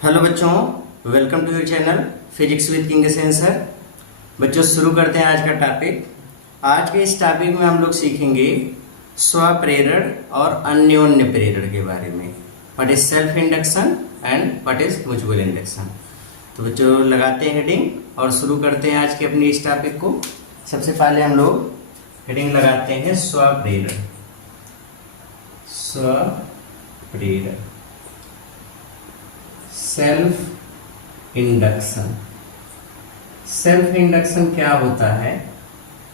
Hello बच्चों, welcome to your channel physics with king sensor. बच्चों शुरू करते हैं आज का टॉपिक। आज के इस टॉपिक में हम लोग सीखेंगे स्वप्रेरण और अन्योन्य प्रेरण के बारे में। What is self induction and what is mutual induction. तो बच्चों लगाते हैं हेडिंग और शुरू करते हैं आज के अपने इस टॉपिक को। सबसे पहले हम लोग हेडिंग लगाते हैं स्वप्रेरण। स्वप्रेरण, सेल्फ इंडक्शन। सेल्फ इंडक्शन क्या होता है,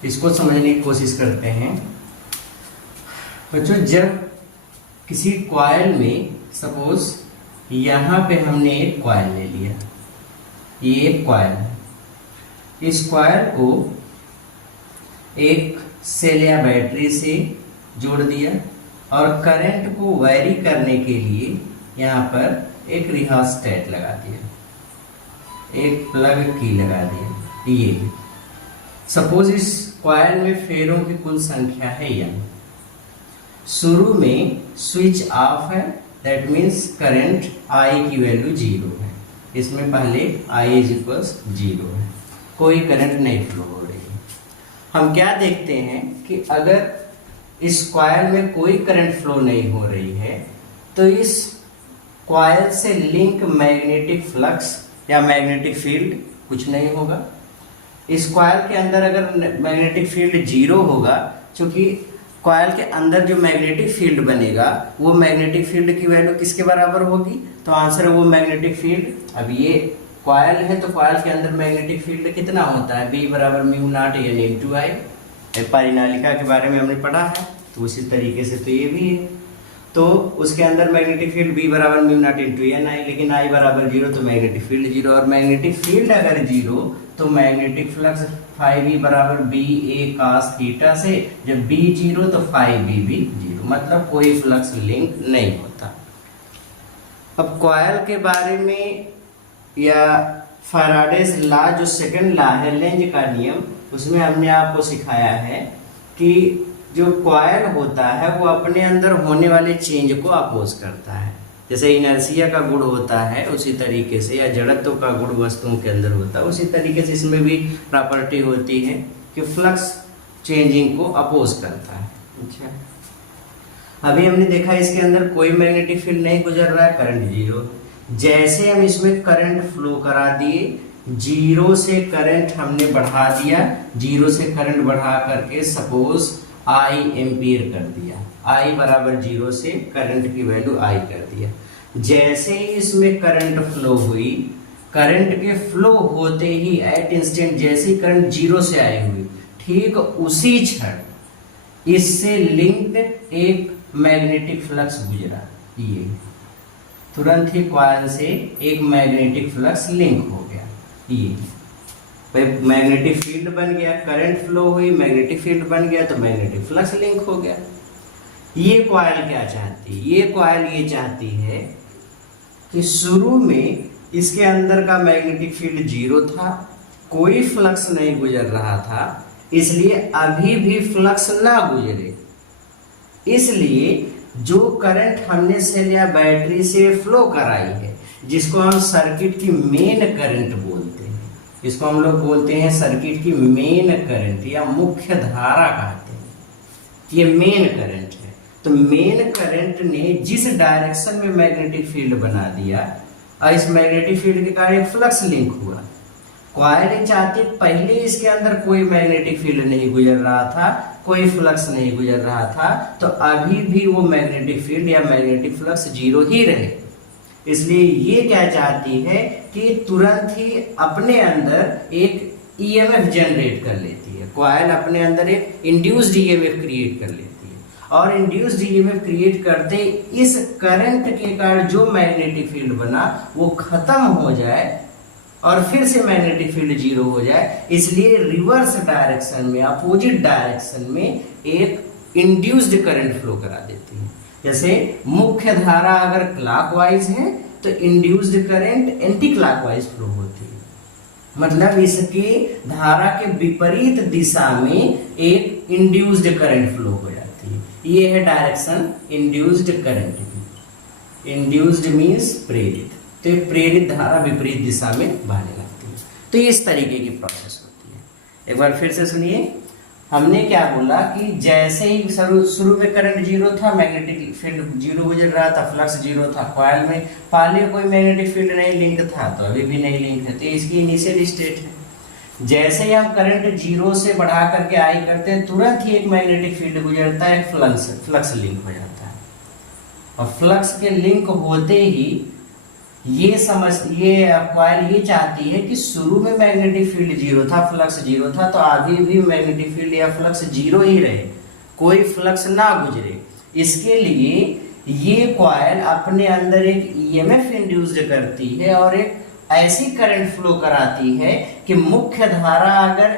इसको समझने की कोशिश करते हैं। बच्चों जब किसी कॉइल में, सपोज यहां पे हमने एक कॉइल ले लिया, ये एक कॉइल है। इस कॉइल को एक सेल या बैटरी से जोड़ दिया और करंट को वैरी करने के लिए यहाँ पर एक रिहास्टेट लगा दिया, एक प्लग की लगा दिया। ये सपोज इस कॉइल में फेरों की कुल संख्या है n। शुरू में स्विच ऑफ है, दैट मीन्स करंट I की वैल्यू 0 है। इसमें पहले I इज इक्वल्स 0 है, कोई करंट नहीं फ्लो हो रही है। हम क्या देखते हैं कि अगर इस कॉइल में कोई करंट फ्लो नहीं हो रही है तो इस कॉइल से लिंक मैग्नेटिक फ्लक्स या मैग्नेटिक फील्ड कुछ नहीं होगा। इस कॉइल के अंदर अगर मैग्नेटिक फील्ड 0 होगा, क्योंकि कॉइल के अंदर जो मैग्नेटिक फील्ड बनेगा वो मैग्नेटिक फील्ड की वैल्यू किसके बराबर होगी, तो आंसर है वो मैग्नेटिक फील्ड। अब ये कॉइल है तो कॉइल के अंदर मैग्नेटिक फील्ड कितना होता है, B बराबर म्यू नॉट N इंटू आई। परिनालिका के बारे में हमने पढ़ा है, तो उसी तरीके से तो ये भी है। तो उसके अंदर मैग्नेटिक फील्ड B बराबर म्यू नॉट इंटू एन आई, लेकिन I बराबर 0 तो मैग्नेटिक फील्ड 0। और मैग्नेटिक फील्ड अगर 0 तो मैग्नेटिक फ्लक्स फाई B बराबर बी ए कास थीटा से, जब B 0 तो फाई B भी 0, मतलब कोई फ्लक्स लिंक नहीं होता। अब कॉइल के बारे में या फैराडेज लॉ, जो सेकंड लॉ है लेंज का नियम, उसमें हमने आपको सिखाया है कि जो कॉइल होता है वो अपने अंदर होने वाले चेंज को अपोज करता है। जैसे इनर्शिया का गुण होता है उसी तरीके से, या जड़त्व का गुण वस्तुओं के अंदर होता है उसी तरीके से इसमें भी प्रॉपर्टी होती है कि फ्लक्स चेंजिंग को अपोज करता है। अच्छा, अभी हमने देखा इसके अंदर कोई मैग्नेटिक फील्ड नहीं गुजर रहा है, करंट 0। जैसे हम इसमें करंट फ्लो करा दिए, 0 से करंट हमने बढ़ा दिया, 0 से करंट बढ़ा करके सपोज I एम्पियर कर दिया, I बराबर 0 से करंट की वैल्यू I कर दिया। जैसे ही इसमें करंट फ्लो हुई, करंट के फ्लो होते ही एट इंस्टेंट जैसे ही करंट 0 से आई हुई, ठीक उसी क्षण इससे लिंक्ड एक मैग्नेटिक फ्लक्स गुजरा। ये तुरंत ही कॉइल से एक मैग्नेटिक फ्लक्स लिंक हो गया। ये मैग्नेटिक फील्ड बन गया, करंट फ्लो हुई, मैग्नेटिक फील्ड बन गया तो मैग्नेटिक फ्लक्स लिंक हो गया। ये कॉइल क्या चाहती है, ये कॉइल ये चाहती है कि शुरू में इसके अंदर का मैग्नेटिक फील्ड 0 था, कोई फ्लक्स नहीं गुजर रहा था, इसलिए अभी भी फ्लक्स ना गुजरे। इसलिए जो करंट हमने सेल या बैटरी से फ्लो कराई है, जिसको हम सर्किट की मेन करंट बोलते हैं, इसको हम लोग बोलते हैं सर्किट की मेन करंट या मुख्य धारा कहते हैं। ये मेन करंट है। तो मेन करंट ने जिस डायरेक्शन में मैग्नेटिक फील्ड बना दिया और इस मैग्नेटिक फील्ड के कारण एक फ्लक्स लिंक हुआ। कॉइल चाहती पहले इसके अंदर कोई मैग्नेटिक फील्ड नहीं गुजर रहा था, कोई फ्लक्स नहीं गुजर रहा था, तो अभी भी वो मैग्नेटिक फील्ड या मैग्नेटिक फ्लक्स 0 ही रहे। इसलिए ये क्या चाहती है कि तुरंत ही अपने अंदर एक ईएमएफ जनरेट कर लेती है। कॉइल अपने अंदर एक इंड्यूस्ड ईएमएफ क्रिएट कर लेती है और इंड्यूस्ड ईएमएफ क्रिएट करते इस करंट के कारण जो मैग्नेटिक फील्ड बना वो खत्म हो जाए और फिर से मैग्नेटिक फील्ड 0 हो जाए। इसलिए रिवर्स डायरेक्शन में, अपोजिट डायरेक्शन में एक इंड्यूस्ड करंट फ्लो करा देती है। जैसे मुख्य धारा अगर क्लॉकवाइज है तो induced current anti clockwise flow होती है, मतलब इसके धारा के विपरीत दिशा में एक इंड्यूस्ड करंट फ्लो हो जाती है। ये है डायरेक्शन इंड्यूस्ड करंट की। इंड्यूस्ड मीन्स प्रेरित, तो ये प्रेरित धारा विपरीत दिशा में बहने लगती है। तो इस तरीके की प्रोसेस होती है। एक बार फिर से सुनिए, हमने क्या बोला कि जैसे ही शुरू में करंट जीरो था, मैग्नेटिक फील्ड जीरो गुजर रहा था, फ्लक्स जीरो था कॉइल में, पहले कोई मैग्नेटिक फील्ड नहीं लिंक था, तो अभी भी नहीं लिंक है, तो इसकी इनिशियल स्टेट है। जैसे ही हम करंट जीरो से बढ़ा करके आई करते हैं, तुरंत ही एक मैग्नेटिक फील्ड गुजरता है, फ्लक्स लिंक हो जाता है। और फ्लक्स के लिंक होते ही ये कॉइल ये चाहती है कि शुरू में मैग्नेटिक फील्ड जीरो था, फ्लक्स जीरो था, तो आगे भी मैग्नेटिक फील्ड या फ्लक्स जीरो ही रहे, कोई फ्लक्स ना गुजरे। इसके लिए ये कॉइल अपने अंदर एक ईएमएफ इंड्यूस्ड करती है और एक ऐसी करंट फ्लो कराती है कि मुख्य धारा अगर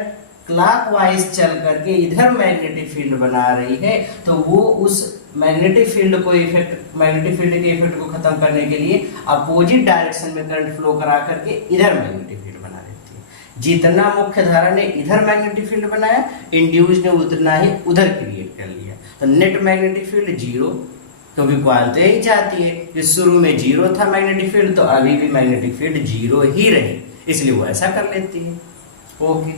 क्लॉकवाइज चल करके इधर मैग्नेटिक फील्ड बना रही है, तो वो उस मैग्नेटिक फील्ड के इफेक्ट को खत्म करने के लिए अपोजिट डायरेक्शन में करंट फ्लो करा करके इधर मैग्नेटिक फील्ड बना देती है। जितना मुख्य धारा ने इधर मैग्नेटिक फील्ड बनाया, इंड्यूस ने उतना ही उधर क्रिएट कर लिया। तो नेट मैग्नेटिक फील्ड जीरो, क्योंकि कॉइल तो यही चाहती है कि शुरू में जीरो था मैग्नेटिक फील्ड, तो अभी भी मैग्नेटिक फील्ड जीरो ही रहे, इसलिए वो ऐसा कर लेती है। ओके,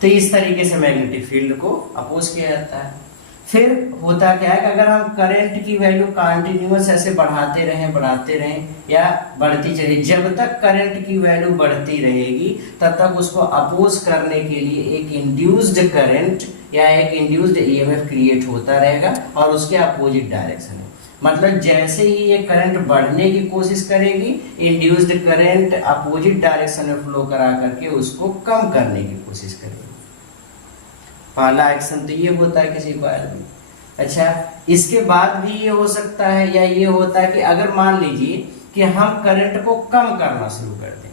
तो इस तरीके से मैग्नेटिक फील्ड को अपोज किया जाता है। फिर होता क्या है कि अगर हम करंट की वैल्यू कंटिन्यूअस ऐसे बढ़ाते रहें या बढ़ती चले, जब तक करंट की वैल्यू बढ़ती रहेगी तब तक उसको अपोज करने के लिए एक इंड्यूस्ड करंट या एक इंड्यूस्ड ईएमएफ क्रिएट होता रहेगा और उसके अपोजिट डायरेक्शन है। मतलब जैसे ही ये करंट बढ़ने की कोशिश करेगी, इंड्यूस्ड करंट अपोजिट डायरेक्शन में फ्लो करा करके उसको कम करने की कोशिश करेगी। पहला एक्शन तो ये होता है किसी कॉइल में। अच्छा, इसके बाद भी ये हो सकता है या ये होता है कि अगर मान लीजिए कि हम करंट को कम करना शुरू कर दें,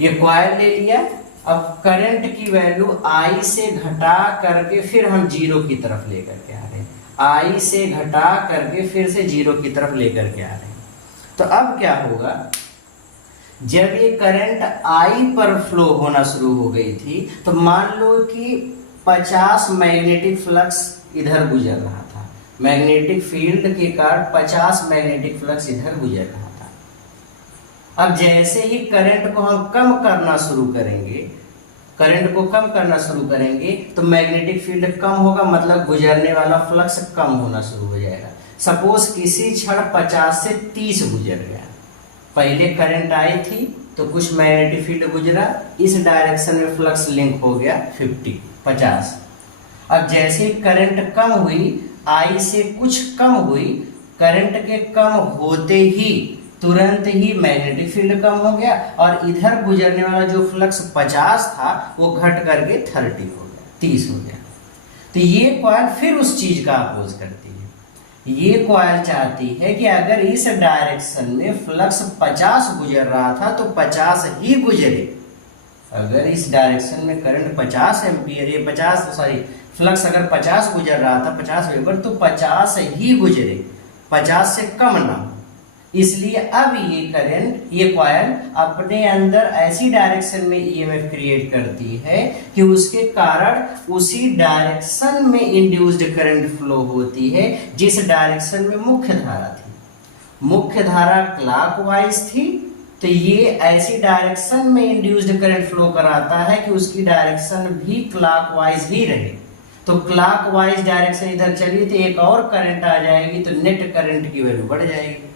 ये कॉइल ले लिया, अब करंट की वैल्यू आई से घटा करके फिर हम जीरो की तरफ लेकर के आ रहे हैं, आई से घटा करके फिर से जीरो की तरफ लेकर के आ रहे हैं। तो अब क्या होगा, जब ये करंट आई पर फ्लो होना शुरू हो गई थी, तो मान लो कि 50 मैग्नेटिक फ्लक्स इधर गुजर रहा था, मैग्नेटिक फील्ड के कारण 50 मैग्नेटिक फ्लक्स इधर गुजर रहा था। अब जैसे ही करंट को हम कम करना शुरू करेंगे तो मैग्नेटिक फील्ड कम होगा, मतलब गुजरने वाला फ्लक्स कम होना शुरू हो जाएगा। सपोज किसी क्षण 50 से 30 गुजर गया, पहले करंट आई थी तो कुछ मैग्नेटिक फील्ड गुजरा, इस डायरेक्शन में फ्लक्स लिंक हो गया 50। अब जैसे करंट कम हुई, आई से कुछ कम हुई, करंट के कम होते ही तुरंत ही मैग्नेटिक फील्ड कम हो गया और इधर गुजरने वाला जो फ्लक्स 50 था वो घट करके 30 हो गया। तो ये कॉइल फिर उस चीज का अपोज करती है। ये कॉइल चाहती है कि अगर इस डायरेक्शन में फ्लक्स 50 गुजर रहा था तो 50 ही गुजरे। अगर इस डायरेक्शन में करंट 50 एम्पियर फ्लक्स अगर 50 गुजर रहा था, 50 वेबर, तो 50 ही गुजरे, 50 से कम ना हो। इसलिए अब ये कॉइल अपने अंदर ऐसी डायरेक्शन में ईएमएफ क्रिएट करती है कि उसके कारण उसी डायरेक्शन में इंड्यूस्ड करंट फ्लो होती है जिस डायरेक्शन में मुख्य धारा थी। मुख्य धारा क्लॉकवाइज थी, तो ये ऐसी डायरेक्शन में इंड्यूस्ड करंट फ्लो कराता है कि उसकी डायरेक्शन भी क्लॉकवाइज ही रहे। तो क्लॉकवाइज डायरेक्शन इधर चली तो एक और करंट आ जाएगी, तो नेट करंट की वैल्यू बढ़ जाएगी।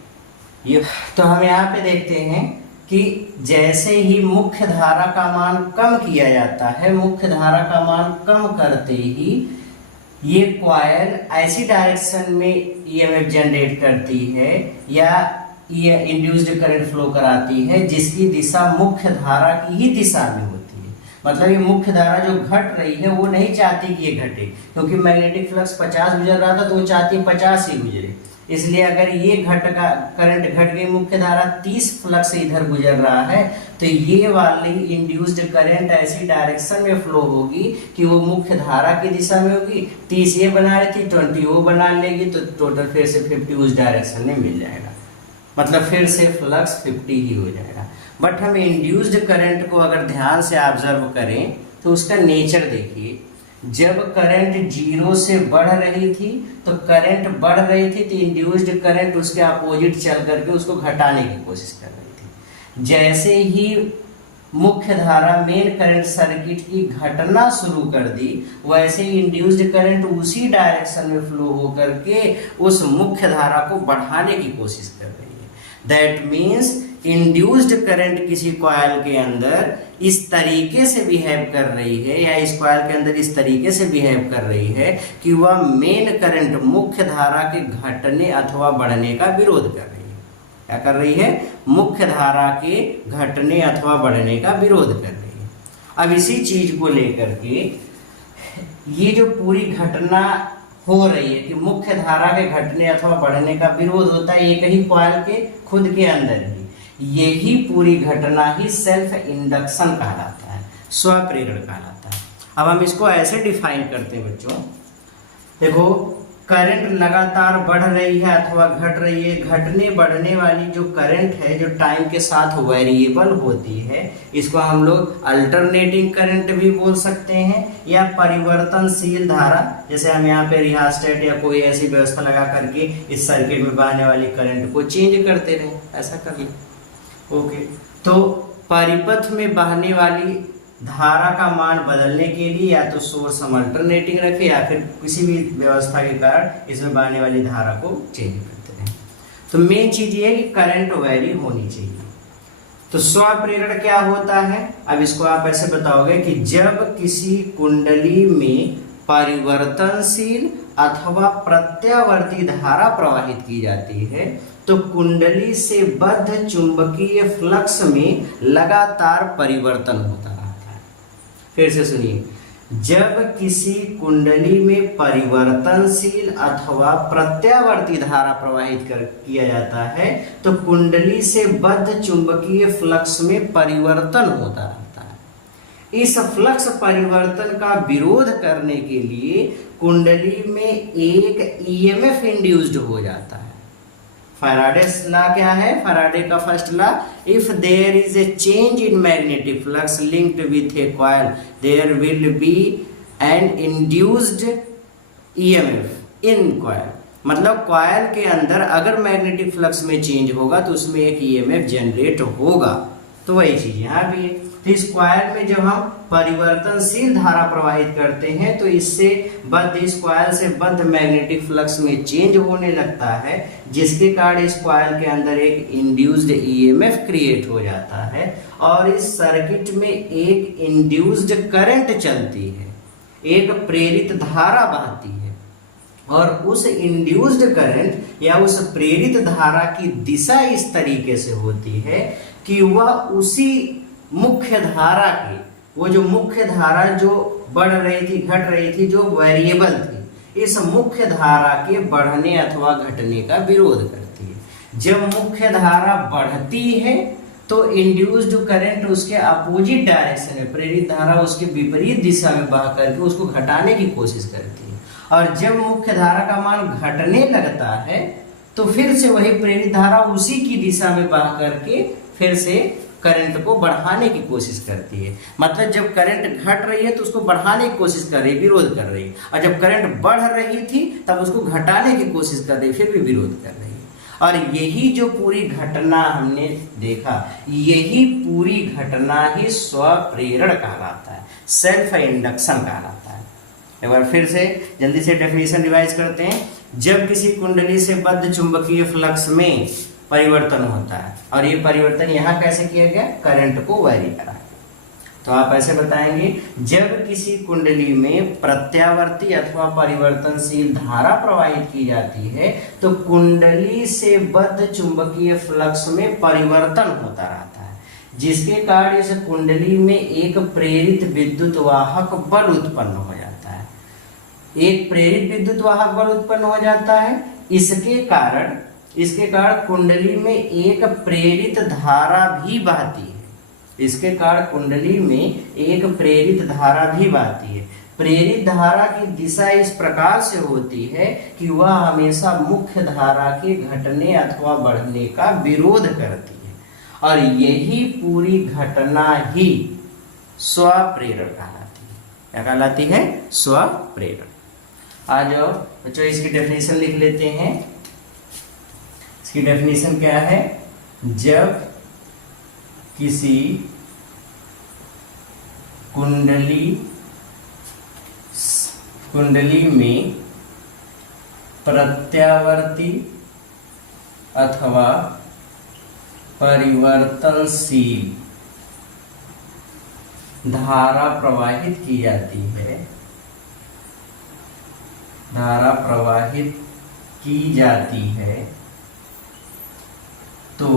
ये तो हम यहाँ पे देखते हैं कि जैसे ही मुख्य धारा का मान कम किया जाता है, मुख्य धारा का मान कम करते ही ये कॉइल ऐसी डायरेक्शन में ईएमएफ जनरेट करती है या ये इंड्यूस्ड करंट फ्लो कराती है जिसकी दिशा मुख्य धारा की ही दिशा में होती है। मतलब ये मुख्य धारा जो घट रही है वो नहीं चाहती कि ये घटे, क्योंकि मैग्नेटिक फ्लक्स 50 गुजर रहा था तो वो चाहती है 50 ही गुजरे। इसलिए अगर ये करंट घट गई, मुख्य धारा 30 फ्लक्स इधर गुजर रहा है, तो ये वाली इंड्यूस्ड करंट ऐसी डायरेक्शन में फ्लो होगी कि वो मुख्य धारा की दिशा में होगी। 30 ये बना रही थी, 20 वो बना लेगी, तो टोटल फिर से 50 उस डायरेक्शन में मिल जाएगा। मतलब फिर से फ्लक्स 50 ही हो जाएगा। बट हम इंड्यूस्ड करंट को अगर ध्यान से ऑब्जर्व करें तो उसका नेचर देखिए जब करंट 0 से बढ़ रही थी तो करंट बढ़ रही थी, तो इंड्यूस्ड करंट उसके अपोजिट चल करके उसको घटाने की कोशिश कर रही थी। जैसे ही मुख्य धारा मेन करंट सर्किट की घटना शुरू कर दी, वैसे ही इंड्यूस्ड करंट उसी डायरेक्शन में फ्लो हो करके उस मुख्य धारा को बढ़ाने की कोशिश कर रही है। दैट मीन्स इंड्यूस्ड करंट किसी कॉइल के अंदर इस तरीके से बिहेव कर रही है, या इस कॉइल के अंदर इस तरीके से बिहेव कर रही है कि वह मेन करंट मुख्य धारा के घटने अथवा बढ़ने का विरोध कर रही है। क्या कर रही है? मुख्य धारा के घटने अथवा बढ़ने का विरोध कर रही है। अब इसी चीज को लेकर के ये जो पूरी घटना हो रही है कि मुख्य धारा के घटने अथवा बढ़ने का विरोध होता है एक ही कॉइल के खुद के अंदर ही, यही पूरी घटना ही सेल्फ इंडक्शन कहलाता है, स्वप्रेरण कहलाता है। अब हम इसको ऐसे डिफाइन करते हैं बच्चों, देखो करंट लगातार बढ़ रही है अथवा घट रही है, घटने बढ़ने वाली जो करंट है जो टाइम के साथ वेरिएबल होती है, इसको हम लोग अल्टरनेटिंग करंट भी बोल सकते हैं या परिवर्तनशील धारा। जैसे हम यहाँ पे रिहास्टेट या कोई ऐसी व्यवस्था लगा करके इस सर्किट में बहने वाली करंट को चेंज करते रहे, ऐसा कर ले। ओके, तो परिपथ में बहने वाली धारा का मान बदलने के लिए या तो सोर्स हम अल्टरनेटिंग रखें या फिर किसी भी व्यवस्था के कारण इसमें बहने वाली धारा को चेंज करते रहें। तो मेन चीज ये है कि करंट वैरी होनी चाहिए। तो स्वप्रेरण क्या होता है? अब इसको आप ऐसे बताओगे कि जब किसी कुंडली में परिवर्तनशील अथवा प्रत्यावर्ती धारा प्रवाहित की जाती है तो कुंडली से बद्ध चुंबकीय फ्लक्स में लगातार परिवर्तन होता रहता है। फिर से सुनिए, जब किसी कुंडली में परिवर्तनशील अथवा प्रत्यावर्ती धारा प्रवाहित किया जाता है तो कुंडली से बद्ध चुंबकीय फ्लक्स में परिवर्तन होता रहता है। इस फ्लक्स परिवर्तन का विरोध करने के लिए कुंडली में एक ईएमएफ इंड्यूस्ड हो जाता है। फैराडेस लॉ क्या है? फैराडे का first law, if there is a change in magnetic flux linked with a coil there will be an induced EMF in coil. मतलब कॉइल के अंदर अगर मैग्नेटिक फ्लक्स में चेंज होगा तो उसमें एक ईएमएफ जनरेट होगा। तो वही चीज यहाँ भी है। तो इस कॉइल में जब हम परिवर्तनशील धारा प्रवाहित करते हैं तो इससे बद्ध, इस कॉइल से बद्ध मैग्नेटिक फ्लक्स में चेंज होने लगता है, जिसके कारण इस कॉइल के अंदर एक इंड्यूस्ड ईएमएफ क्रिएट हो जाता है और इस सर्किट में एक इंड्यूस्ड करंट चलती है, एक प्रेरित धारा बहती है और उस इंड्यूस्ड करंट या उस प्रेरित धारा की दिशा इस तरीके से होती है कि वह उसी मुख्य धारा की, वो जो मुख्य धारा जो बढ़ रही थी घट रही थी जो वेरिएबल थी, इस मुख्य धारा के बढ़ने अथवा घटने का विरोध करती है। जब मुख्य धारा बढ़ती है तो इंड्यूस्ड करंट उसके अपोजिट डायरेक्शन में, प्रेरित धारा उसके विपरीत दिशा में बह करके उसको घटाने की कोशिश करती है। और जब मुख्य धारा का मान घटने लगता है तो फिर से वही प्रेरित धारा उसी की दिशा में बह करके फिर से करंट को बढ़ाने की कोशिश करती है। मतलब जब करंट घट रही है तो उसको बढ़ाने की कोशिश कर रही है, विरोध कर रही है, और जब करंट बढ़ रही थी तब उसको घटाने की कोशिश कर रही है, फिर भी विरोध कर रही है। और यही जो पूरी घटना हमने देखा, यही पूरी घटना ही स्वप्रेरण कहलाता है, सेल्फ इंडक्शन कहलाता है। एक बार फिर से जल्दी से डेफिनेशन रिवाइज करते हैं। जब किसी कुंडली से बद्ध चुंबकीय फ्लक्स में परिवर्तन होता है, और ये परिवर्तन यहाँ कैसे किया गया? करंट को वैरी करा। तो आप ऐसे बताएंगे, जब किसी कुंडली में प्रत्यावर्ती अथवा परिवर्तनशील धारा प्रवाहित की जाती है तो कुंडली से बद्ध चुंबकीय फ्लक्स में परिवर्तन होता रहता है, जिसके कारण इस कुंडली में एक प्रेरित विद्युत वाहक बल उत्पन्न हो जाता है। एक प्रेरित विद्युत वाहक बल उत्पन्न हो जाता है। इसके कारण कुंडली में एक प्रेरित धारा भी बहती है। इसके कारण कुंडली में एक प्रेरित धारा भी बहती है। प्रेरित धारा की दिशा इस प्रकार से होती है कि वह हमेशा मुख्य धारा के घटने अथवा बढ़ने का विरोध करती है, और यही पूरी घटना ही स्वप्रेरण कहलाती है। क्या कहलाती है? स्वप्रेरण। आ जाओ बच्चों, इसकी डेफिनेशन लिख लेते हैं। इसकी डेफिनेशन क्या है? जब किसी कुंडली में प्रत्यावर्ती अथवा परिवर्तनशील धारा प्रवाहित की जाती है, तो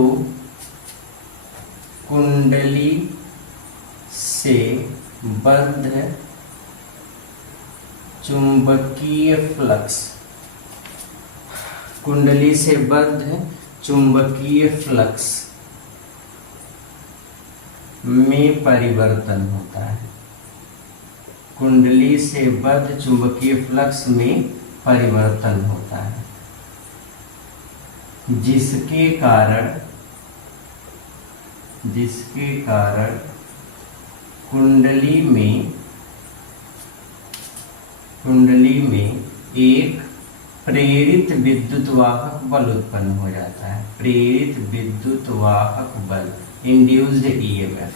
कुंडली से बद्ध चुंबकीय फ्लक्स में परिवर्तन होता है। कुंडली से बद्ध चुंबकीय फ्लक्स में परिवर्तन होता है, जिसके कारण कुंडली में एक प्रेरित विद्युत वाहक बल उत्पन्न हो जाता है। प्रेरित विद्युत वाहक बल, इंड्यूस्ड ईएमएफ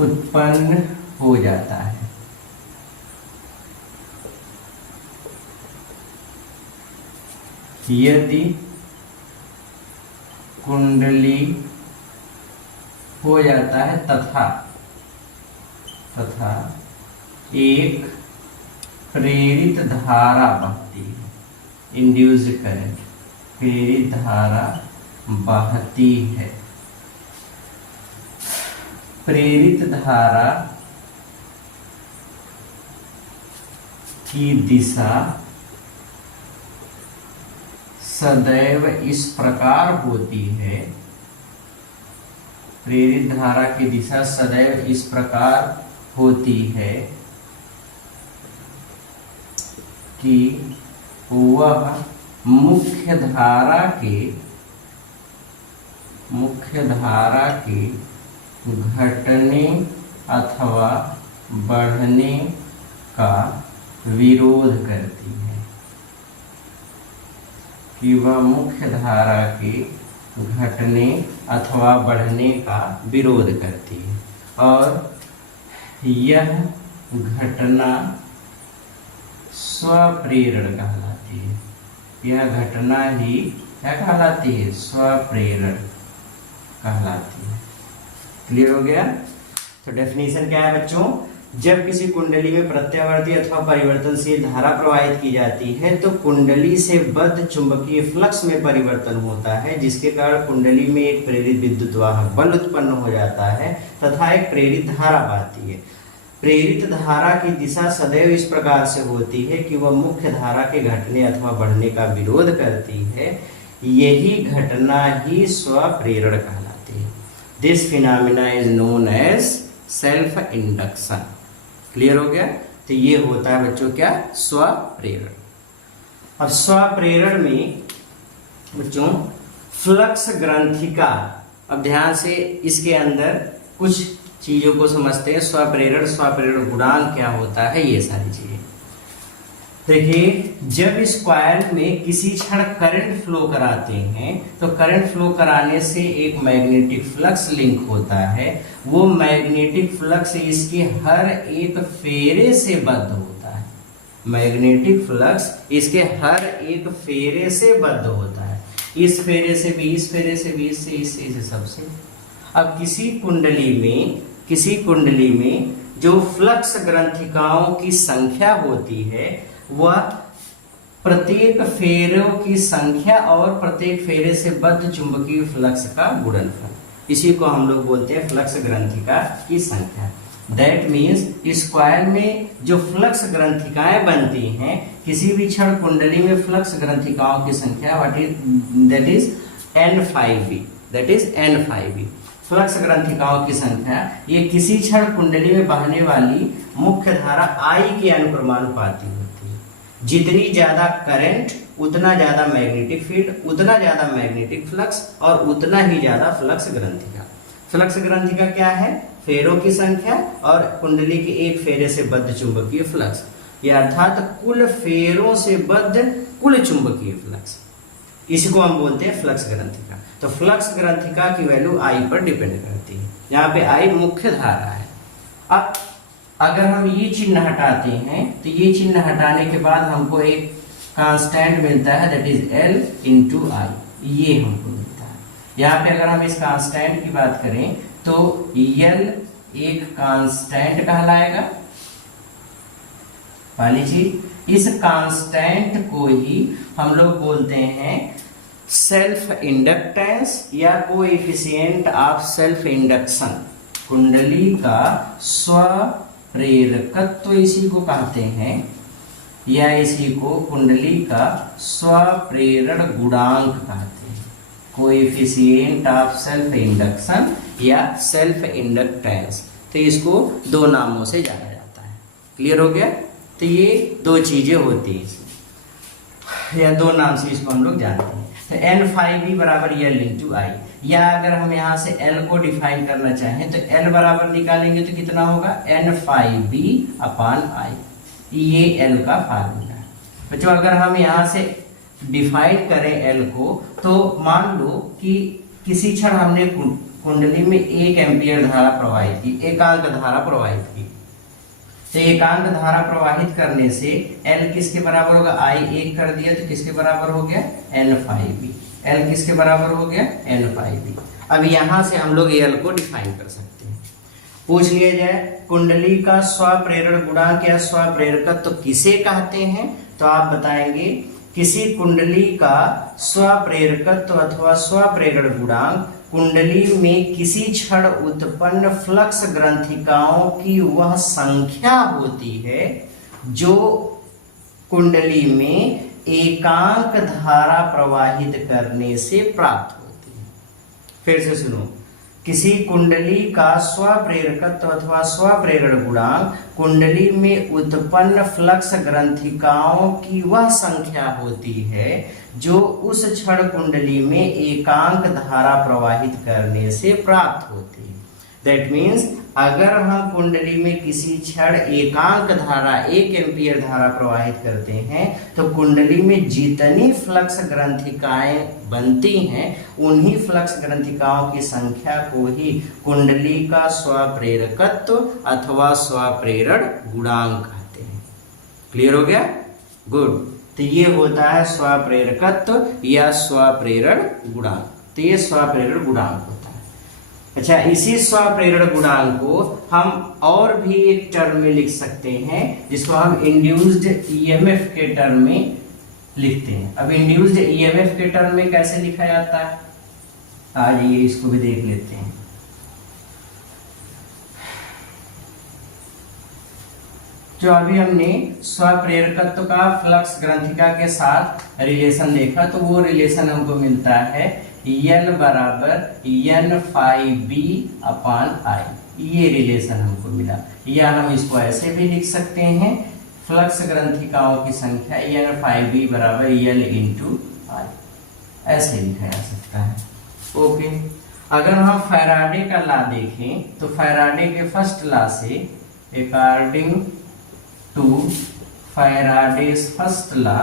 उत्पन्न हो जाता है। यदि कुंडली हो जाता है तथा एक प्रेरित धारा बहती है, इंड्यूस्ड करंट, प्रेरित धारा बहती है। प्रेरित धारा की दिशा सदैव इस प्रकार होती है, प्रेरित धारा की दिशा सदैव इस प्रकार होती है कि वह मुख्य धारा के घटने अथवा बढ़ने का विरोध करती है, कि वह मुख्य धारा के घटने अथवा बढ़ने का विरोध करती है, और यह घटना स्वप्रेरण कहलाती है। यह घटना ही क्या कहलाती है? स्वप्रेरण कहलाती है। क्लियर हो गया? तो डेफिनेशन क्या है बच्चों? जब किसी कुंडली में प्रत्यावर्ती अथवा परिवर्तनशील धारा प्रवाहित की जाती है तो कुंडली से बद्ध चुंबकीय फ्लक्स में परिवर्तन होता है, जिसके कारण कुंडली में एक प्रेरित विद्युत वाहक बल उत्पन्न हो जाता है तथा एक प्रेरित धारा बहती है। प्रेरित धारा की दिशा सदैव इस प्रकार से होती है कि वह मुख्य धारा के घटने अथवा बढ़ने का विरोध करती है। यही घटना ही स्वप्रेरण कहलाती है। This phenomena is known as self induction. Clear हो गया? तो ये होता है बच्चों क्या? स्वप्रेरण। अब स्वप्रेरण में बच्चों फ्लक्स ग्रंथिका, अब ध्यान से इसके अंदर कुछ चीजों को समझते हैं। स्वप्रेरण गुणांक क्या होता है, ये सारी चीजें देखिए। जब इस कॉइल में किसी क्षण करंट फ्लो कराते हैं तो करंट फ्लो कराने से एक मैग्नेटिक फ्लक्स लिंक होता है। वो मैग्नेटिक फ्लक्स इसके हर एक फेरे से बद्ध होता है। मैग्नेटिक फ्लक्स इसके हर एक फेरे से बद्ध होता है। इस फेरे से भी, इस फेरे से भी, इससे सबसे। अब किसी कुंडली में जो फ्लक्स ग्रंथिकाओं की संख्या होती है वह प्रत्येक फेरों की संख्या और प्रत्येक फेरे से बद्ध चुंबकीय फ्लक्स का गुणनफल, इसी को हम लोग बोलते हैं फ्लक्स ग्रंथिका की संख्या। दैट मीन्स इस कॉइल में जो फ्लक्स ग्रंथिकाएं बनती हैं, किसी भी क्षण कुंडली में फ्लक्स ग्रंथिकाओं की संख्या दैट इज N5V। फ्लक्स ग्रंथिकाओं की संख्या ये किसी क्षण कुंडली में बहने वाली मुख्य धारा I के अनुक्रमानुपाती होती है। जितनी ज्यादा करंट उतना ज्यादा मैग्नेटिक फील्ड, उतना ज्यादा मैग्नेटिक फ्लक्स और उतना ही ज्यादा फ्लक्स ग्रंथिका। फ्लक्स ग्रंथिका क्या है? फेरों की संख्या और कुंडली के एक फेरे से बद्ध चुंबकीय फ्लक्स, या अर्थात कुल फेरों से बद्ध कुल चुंबकीय फ्लक्स, इसको हम बोलते हैं फ्लक्स ग्रंथिका। तो फ्लक्स ग्रंथिका की वैल्यू I पर डिपेंड करती है। यहाँ पे I मुख्य धारा है। अब अगर हम ये चिन्ह हटाते हैं तो ये चिन्ह हटाने के बाद हमको एक कांस्टेंट मिलता है, that is L into I, ये हमको मिलता है। यहाँ पे अगर हम इस कांस्टेंट की बात करें तो L एक कांस्टेंट कहलाएगा, पहली चीज। इस कांस्टेंट को ही हम लोग बोलते हैं सेल्फ इंडक्टेंस या कोएफिशिएंट ऑफ सेल्फ इंडक्शन, कुंडली का स्व प्रेरकत्व इसी को कहते हैं, या इसी को कुंडली का स्व प्रेरण गुणांक कहते हैं, कोएफिशिएंट ऑफ सेल्फ इंडक्शन या सेल्फ इंडक्टेंस। तो इसको दो नामों से जाना जाता है। क्लियर हो गया? तो ये दो चीजें होती हैं, या दो नाम से इसको हम लोग जानते हैं। तो N phi b बराबर L इंटू I, या अगर हम यहाँ से L को डिफाइन करना चाहें तो L बराबर निकालेंगे तो कितना होगा, N phi b upon I, ये L का फार्मूला है। बच्चों अगर हम यहाँ से डिफाइन करें L को, तो मान लो कि किसी क्षण हमने कुंडली में 1 एम्पियर धारा प्रवाहित की, एकांक धारा प्रवाहित की। तो एकांक धारा प्रवाहित करने से L किसके बराबर होगा, I 1 कर दिया तो किसके बराबर हो गया, N phi b। L किसके बराबर हो गया, N phi b। अब यहां से हम लोग L को डिफाइन कर सकते हैं। पूछ लिया जाए कुंडली का स्वप्रेरण गुणांक या स्वप्रेरकत्व तो किसे कहते हैं, तो आप बताएंगे किसी कुंडली का स्वप्रेरकत्व अथवा स्वप्रेरण गुणांक कुंडली में किसी क्षण उत्पन्न फ्लक्स ग्रंथिकाओं की वह संख्या होती है जो कुंडली में एकांक धारा प्रवाहित करने से प्राप्त होती है। फिर से सुनो, किसी कुंडली का स्वप्रेरकत्व अथवा स्वप्रेरण गुणांक कुंडली में उत्पन्न फ्लक्स ग्रंथिकाओं की वह संख्या होती है जो उस क्षण कुंडली में एकांक धारा प्रवाहित करने से प्राप्त होती है। दैट मीन्स अगर हम कुंडली में किसी क्षण एकांक धारा 1 एम्पियर धारा प्रवाहित करते हैं तो कुंडली में जितनी फ्लक्स ग्रंथिकाएं बनती हैं उन्हीं फ्लक्स ग्रंथिकाओं की संख्या को ही कुंडली का स्वप्रेरकत्व अथवा स्वप्रेरण गुणांक कहते हैं। क्लियर हो गया? गुड। तो ये होता है स्वप्रेरकत्व या स्वप्रेरण गुणांक। तो ये स्वप्रेरण गुणांक होता है। अच्छा, इसी स्वप्रेरण गुणांक को हम और भी एक टर्म में लिख सकते हैं जिसको हम इंड्यूस्ड ईएमएफ के टर्म में लिखते हैं। अब इंड्यूस्ड ईएमएफ के टर्म में कैसे लिखा जाता है, आइए इसको भी देख लेते हैं। जो अभी हमने स्वप्रेरकत्व का फ्लक्स ग्रंथिका के साथ रिलेशन देखा, तो वो रिलेशन हमको मिलता है L बराबर N phi b upon I, ये रिलेशन हमको मिला। या हम इसको ऐसे भी लिख सकते हैं, फ्लक्स ग्रंथिकाओं की संख्या N phi b बराबर L इंटू I, ऐसे लिखा जा सकता है। ओके। अगर हम फैराडे का लॉ देखें तो फैराडे के फर्स्ट लॉ से, according to Faraday's first law,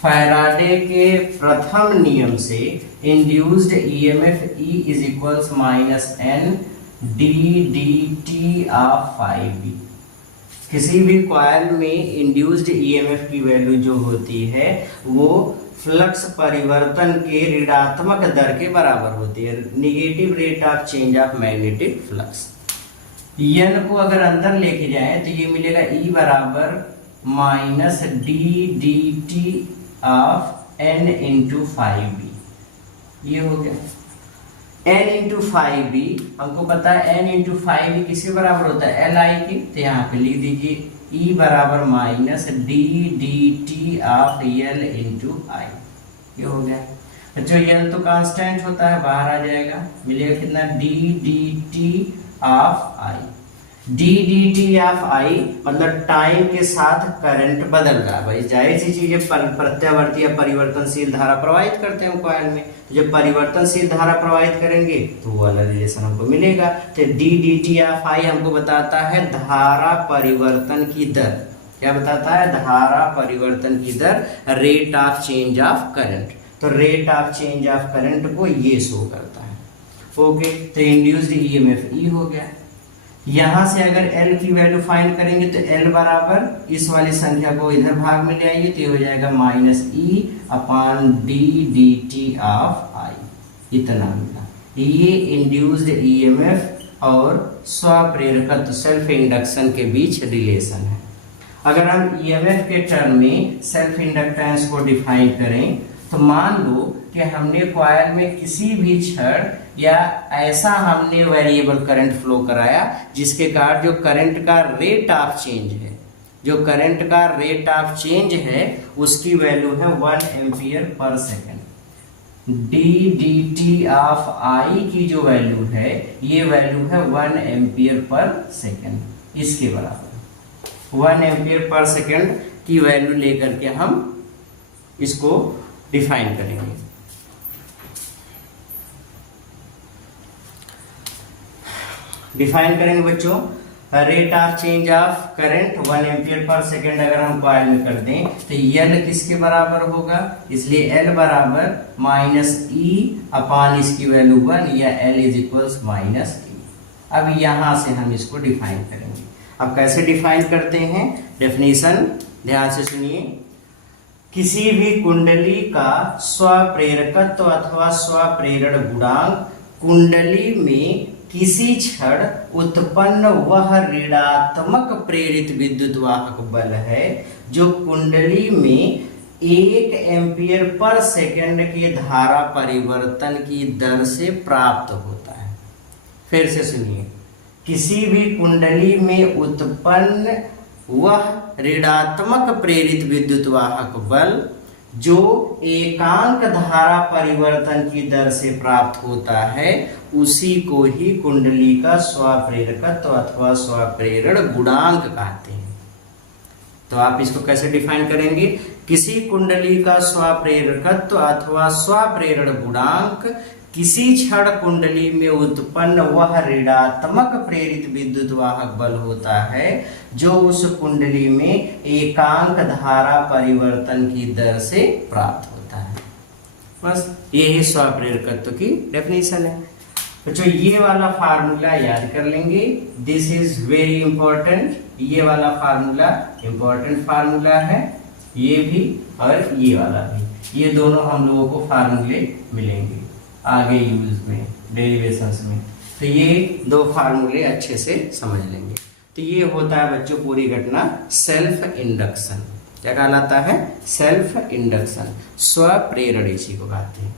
Faraday के प्रथम नियम से induced EMF E is equals minus n dt of phi b। किसी भी कॉइल में इंड्यूस्ड ईएमएफ की वैल्यू जो होती है वो फ्लक्स परिवर्तन के ऋणात्मक दर के बराबर होती है, negative rate of change of magnetic flux. n को अगर अंदर लेके जाएं तो ये मिलेगा E बराबर minus D D T of n into phi b। ये हो गया n इंटू phi b। हमको पता है n इंटू phi b किसके बराबर होता है, Li के। तो यहाँ पे लिख दीजिए E बराबर minus D D T of L into I। ये हो गया। बच्चों L तो कांस्टेंट होता है, बाहर आ जाएगा, मिलेगा कितना, D D T of I। D D T of I मतलब टाइम के साथ करंट बदल रहा है। भाई जाहिर सी चीज है, प्रत्यावर्ती या परिवर्तनशील धारा प्रवाहित करते हैं हम कॉइल में, तो जब परिवर्तनशील धारा प्रवाहित करेंगे तो वो वाला रिलेशन हमको मिलेगा। तो डी डी टी ऑफ आई हमको बताता है धारा परिवर्तन की दर। क्या बताता है? धारा परिवर्तन की दर, rate of change of current. तो rate of change of current को ये शो करता है। ओके, तो इंड्यूस्ड ईएमएफ ई हो गया। यहां से अगर L की वैल्यू फाइंड करेंगे तो L बराबर इस वाली संख्या को इधर भाग में ले आइए तो ये हो जाएगा minus E upon D D T of I, इतना मिला। ये इंड्यूस्ड ईएमएफ और स्वप्रेरकत्व सेल्फ इंडक्शन के बीच रिलेशन है। अगर हम ईएमएफ के टर्म में सेल्फ इंडक्टेंस को डिफाइन करें तो मान लो कि हमने कॉइल में किसी भी क्षण या ऐसा हमने वेरिएबल करंट फ्लो कराया जिसके कारण जो करंट का रेट ऑफ चेंज है, जो करंट का रेट ऑफ चेंज है उसकी वैल्यू है 1 ampere per second. D D T of I की जो वैल्यू है ये वैल्यू है 1 एम्पियर पर सेकेंड, इसके बराबर 1 एम्पियर पर सेकेंड की वैल्यू लेकर के हम इसको डिफाइन करेंगे। डिफाइन करेंगे बच्चों, rate of change of current 1 ampere per second अगर हम कॉइल में कर दें तो L किसके बराबर होगा? इसलिए L बराबर माइनस ई अपॉन इसकी वैल्यू 1 या L इज इक्वल्स माइनस ई। अब यहां से हम इसको डिफाइन करेंगे। अब कैसे डिफाइन करते हैं? डेफिनेशन ध्यान से सुनिए। किसी भी कुंडली का स्वप्रेरकत्व अथवा स्वप्रेरण गुणांक कुंडली में किसी क्षण उत्पन्न वह ऋणात्मक प्रेरित विद्युत वाहक बल है जो कुंडली में 1 एम्पियर पर सेकेंड की धारा परिवर्तन की दर से प्राप्त होता है। फिर से सुनिए, किसी भी कुंडली में उत्पन्न वह ऋणात्मक प्रेरित विद्युत वाहक बल जो एकांक धारा परिवर्तन की दर से प्राप्त होता है उसी को ही कुंडली का स्वप्रेरकत्व अथवा स्वप्रेरण गुणांक कहते हैं। तो आप इसको कैसे डिफाइन करेंगे? किसी कुंडली का स्वप्रेरकत्व अथवा स्वप्रेरण गुणांक किसी क्षण कुंडली में उत्पन्न वह ऋणात्मक प्रेरित विद्युत वाहक बल होता है जो उस कुंडली में एकांक धारा परिवर्तन की दर से प्राप्त होता है। बस यही स्वप्रेरकत्व की डेफिनेशन है। बच्चों ये वाला फार्मूला याद कर लेंगे, दिस इज वेरी इंपॉर्टेंट। ये वाला फार्मूला इंपॉर्टेंट फार्मूला है, ये भी और ये वाला भी, ये दोनों हम लोगों को फार्मूले मिलेंगे आगे यूज में, डेरिवेशंस में। तो ये दो फार्मूले अच्छे से समझ लेंगे। तो ये होता है बच्चों पूरी घटना सेल्फ इंडक्शन। क्या कहलाता है? सेल्फ इंडक्शन, स्वप्रेरण इसी को कहते हैं।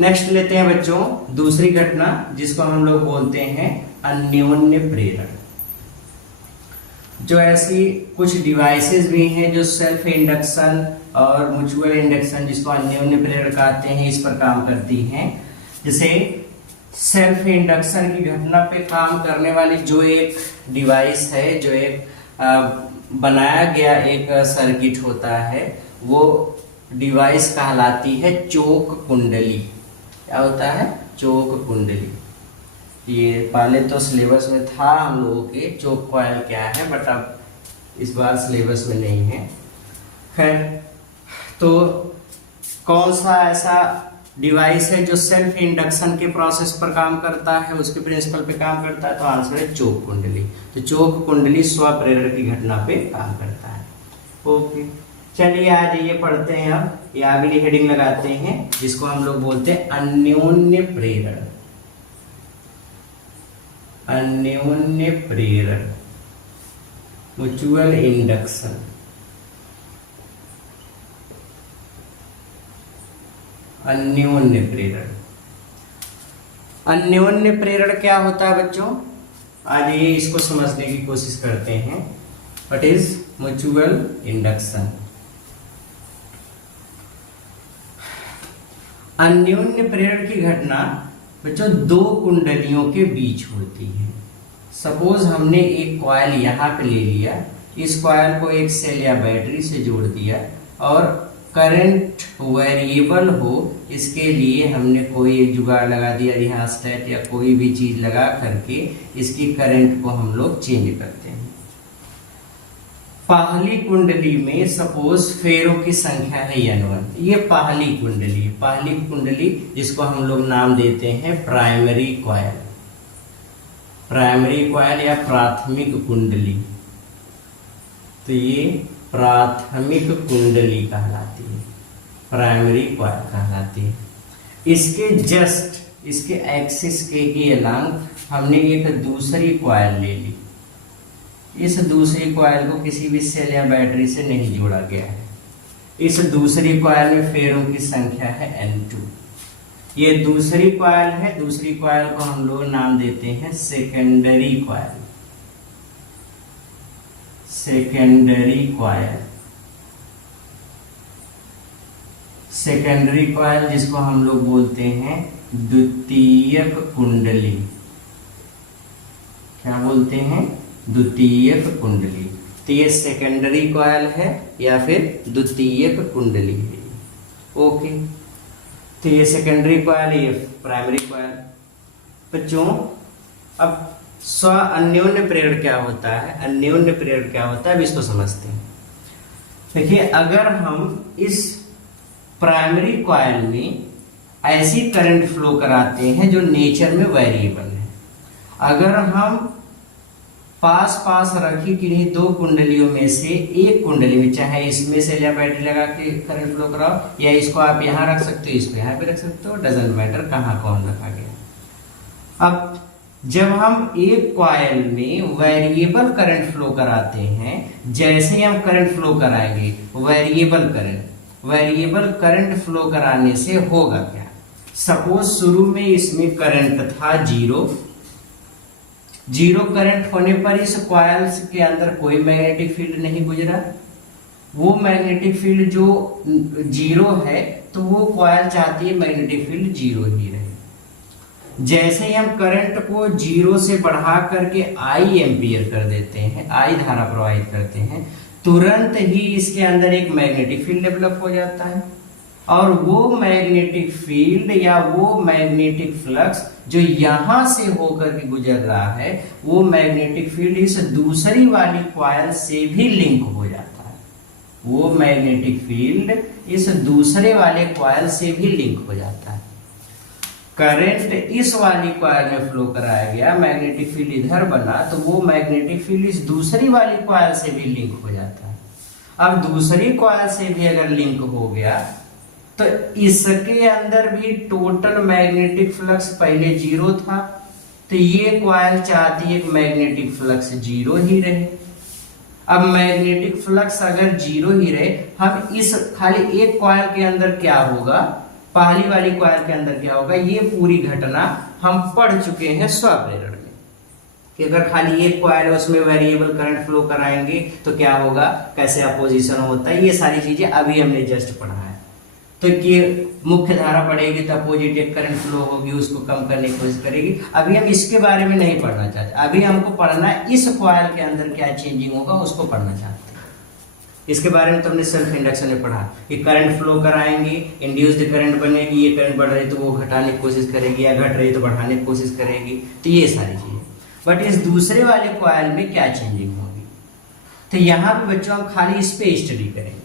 नेक्स्ट लेते हैं बच्चों दूसरी घटना जिसको हम लोग बोलते हैं अन्योन्य प्रेरण। जो ऐसी कुछ डिवाइसेस भी हैं जो सेल्फ इंडक्शन और म्यूचुअल इंडक्शन जिसको अन्योन्य प्रेरण कहते हैं इस पर काम करती हैं। जैसे सेल्फ इंडक्शन की घटना पे काम करने वाली जो एक डिवाइस है, जो एक बनाया गया एक सर्किट होता है, वो डिवाइस कहलाती है चोक कुंडली। क्या होता है? चोक कुंडली। ये पहले तो सिलेबस में था हम लोगों के चोक कॉइल क्या है, बट अब इस बार सिलेबस में नहीं है। खैर, तो कौन सा ऐसा डिवाइस है जो सेल्फ इंडक्शन के प्रोसेस पर काम करता है, उसके प्रिंसिपल पे काम करता है? तो आंसर है चोक कुंडली। तो चोक कुंडली स्वप्रेरण की घटना पे काम करता है। ओके, चलिए आ जाइए पढ़ते हैं। अब ये अगली हेडिंग लगाते हैं जिसको हम लोग बोलते हैं अन्योन्य प्रेरण। अन्योन्य प्रेरण, म्यूचुअल इंडक्शन। अन्योन्य प्रेरण, अन्योन्य प्रेरण क्या होता है बच्चों? आज ये इसको समझने की कोशिश करते हैं। What is mutual induction? अन्योन्य प्रेरण की घटना बच्चों दो कुंडलियों के बीच होती है। सपोज हमने एक कॉइल यहाँ पे ले लिया, इस कॉइल को एक सेल या बैटरी से जोड़ दिया और करंट वेरिएबल हो इसके लिए हमने कोई एक जुगाड़ लगा दिया, रिहास्टेट या कोई भी चीज लगा करके इसकी करंट को हम लोग चेंज करते हैं। पहली कुंडली में सपोज फेरों की संख्या है N1, ये पहली कुंडली जिसको हम लोग नाम देते हैं प्राइमरी कॉइल या प्राथमिक कुंडली। तो ये प्राथमिक कुंडली कहलाती है, प्राइमरी कॉइल कहलाती है। इसके जस्ट इसके एक्सिस के ही अलांग हमने एक दूसरी कॉइल ले ली। इस दूसरी कॉइल को किसी भी सेल या बैटरी से नहीं जोड़ा गया है। इस दूसरी कॉइल में फेरों की संख्या है N2। ये दूसरी कॉइल है, दूसरी कॉइल को हम लोग नाम देते हैं सेकेंडरी कॉइल। सेकेंडरी कॉइल जिसको हम लोग बोलते हैं द्वितीयक कुंडली। क्या बोलते हैं? द्वितीयक कुंडली। तो ये सेकेंडरी कॉइल है या फिर द्वितीयक कुंडली है। ओके, तो ये सेकेंडरी कॉइल, ये प्राइमरी कॉइल। बच्चों अब स्व अन्योन्य प्रेरण क्या होता है, अन्योन्य प्रेरण क्या होता है, अब इसको समझते हैं। देखिए, अगर हम इस प्राइमरी कॉइल में ऐसी करंट फ्लो कराते हैं जो नेचर में वेरिएबल है, अगर हम पास रखी किन्हीं दो कुंडलियों में से एक कुंडली में, चाहे इसमें से या बैटरी लगा के करंट फ्लो कराओ, या इसको आप यहाँ रख सकते हो, इसको यहाँ पे रख सकते हो, डजंट मैटर कहाँ कौन रखा गया। अब जब हम एक कॉइल में वेरिएबल करंट फ्लो कराते हैं, जैसे ही हम करंट फ्लो कराएंगे वेरिएबल करंट फ्लो कराने से होगा क्या। सपोज शुरू में इसमें करंट था जीरो करंट होने पर इस कॉइल के अंदर कोई मैग्नेटिक फील्ड नहीं गुजरा। वो मैग्नेटिक फील्ड जो जीरो है, तो वो कॉइल चाहती है मैग्नेटिक फील्ड जीरो ही रहे। जैसे ही हम करंट को जीरो से बढ़ा करके आई एम्पियर कर देते हैं, आई धारा प्रवाहित करते हैं, तुरंत ही इसके अंदर एक मैग्नेटिक फील्ड डेवलप हो जाता है। और वो मैग्नेटिक फील्ड या वो मैग्नेटिक फ्लक्स जो यहां से होकर के गुजर रहा है, वो मैग्नेटिक फील्ड इस दूसरी वाली कॉइल से भी लिंक हो जाता है। वो मैग्नेटिक फील्ड इस दूसरे वाले कॉइल से भी लिंक हो जाता है। करंट इस वाली कॉइल में फ्लो कराया गया, मैग्नेटिक फील्ड इधर बना, तो वो मैग्नेटिक फील्ड इस दूसरी वाली कॉइल से भी लिंक हो जाता है। अब दूसरी कॉइल से भी अगर लिंक हो गया, तो इसके अंदर भी टोटल मैग्नेटिक फ्लक्स पहले जीरो था, तो ये कॉइल चाहती है कि मैग्नेटिक फ्लक्स जीरो ही रहे। अब मैग्नेटिक फ्लक्स अगर जीरो ही रहे, हम इस खाली एक कॉइल के अंदर क्या होगा, पहली वाली कॉइल के अंदर क्या होगा, ये पूरी घटना हम पढ़ चुके हैं स्वप्रेरण में, कि अगर खाली एक कॉइल है उसमें वेरिएबल करंट फ्लो कराएंगे तो क्या होगा, कैसे अपोजिशन होता है, ये सारी चीजें अभी हमने जस्ट पढ़ा है। तो कि मुख्य धारा पड़ेगी तो अपोजिट एक करंट फ्लो होगी, उसको कम करने की कोशिश करेगी। अभी हम इसके बारे में नहीं पढ़ना चाहते, अभी हमको पढ़ना है इस कॉइल के अंदर क्या चेंजिंग होगा, उसको पढ़ना चाहते हैं। इसके बारे में तो हमने सेल्फ इंडक्शन में पढ़ा कि करंट फ्लो कराएंगे, इंड्यूस्ड करंट बनेगी, ये करंट बढ़ रही तो वो घटाने की कोशिश करेगी, या घट रही तो बढ़ाने की कोशिश करेगी, तो ये सारी चीजें। बट इस दूसरे वाले कॉइल में क्या चेंजिंग होगी, तो यहाँ पे बच्चों हम खाली इस पे स्टडी करेंगे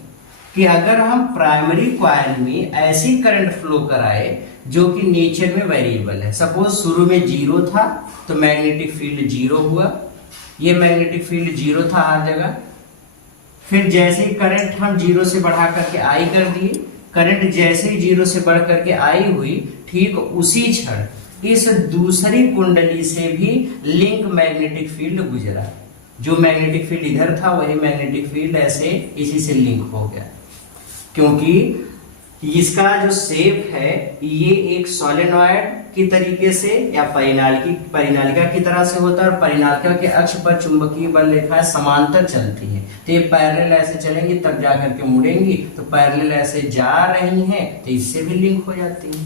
कि अगर हम प्राइमरी कॉइल में ऐसी करंट फ्लो कराए जो कि नेचर में वेरिएबल है। सपोज शुरू में जीरो था तो मैग्नेटिक फील्ड जीरो हुआ, ये मैग्नेटिक फील्ड जीरो था हर जगह। फिर जैसे ही करंट हम जीरो से बढ़ा करके आई कर दिए, करंट जैसे ही जीरो से बढ़ करके आई हुई, ठीक उसी क्षण इस दूसरी कुंडली से भी लिंक मैग्नेटिक फील्ड गुजरा। जो मैग्नेटिक फील्ड इधर था वही मैग्नेटिक फील्ड ऐसे इसी से लिंक हो गया, क्योंकि इसका जो शेप है ये एक सोलेनॉइड की तरीके से या परिनालिका की तरह से होता है, और परिनालिका के अक्ष पर चुंबकीय बल रेखाएं समांतर चलती है, तो ये पैरेलल ऐसे चलेंगी तब जाकर के मुड़ेंगी, तो पैरेलल ऐसे जा रही हैं तो इससे भी लिंक हो जाती है।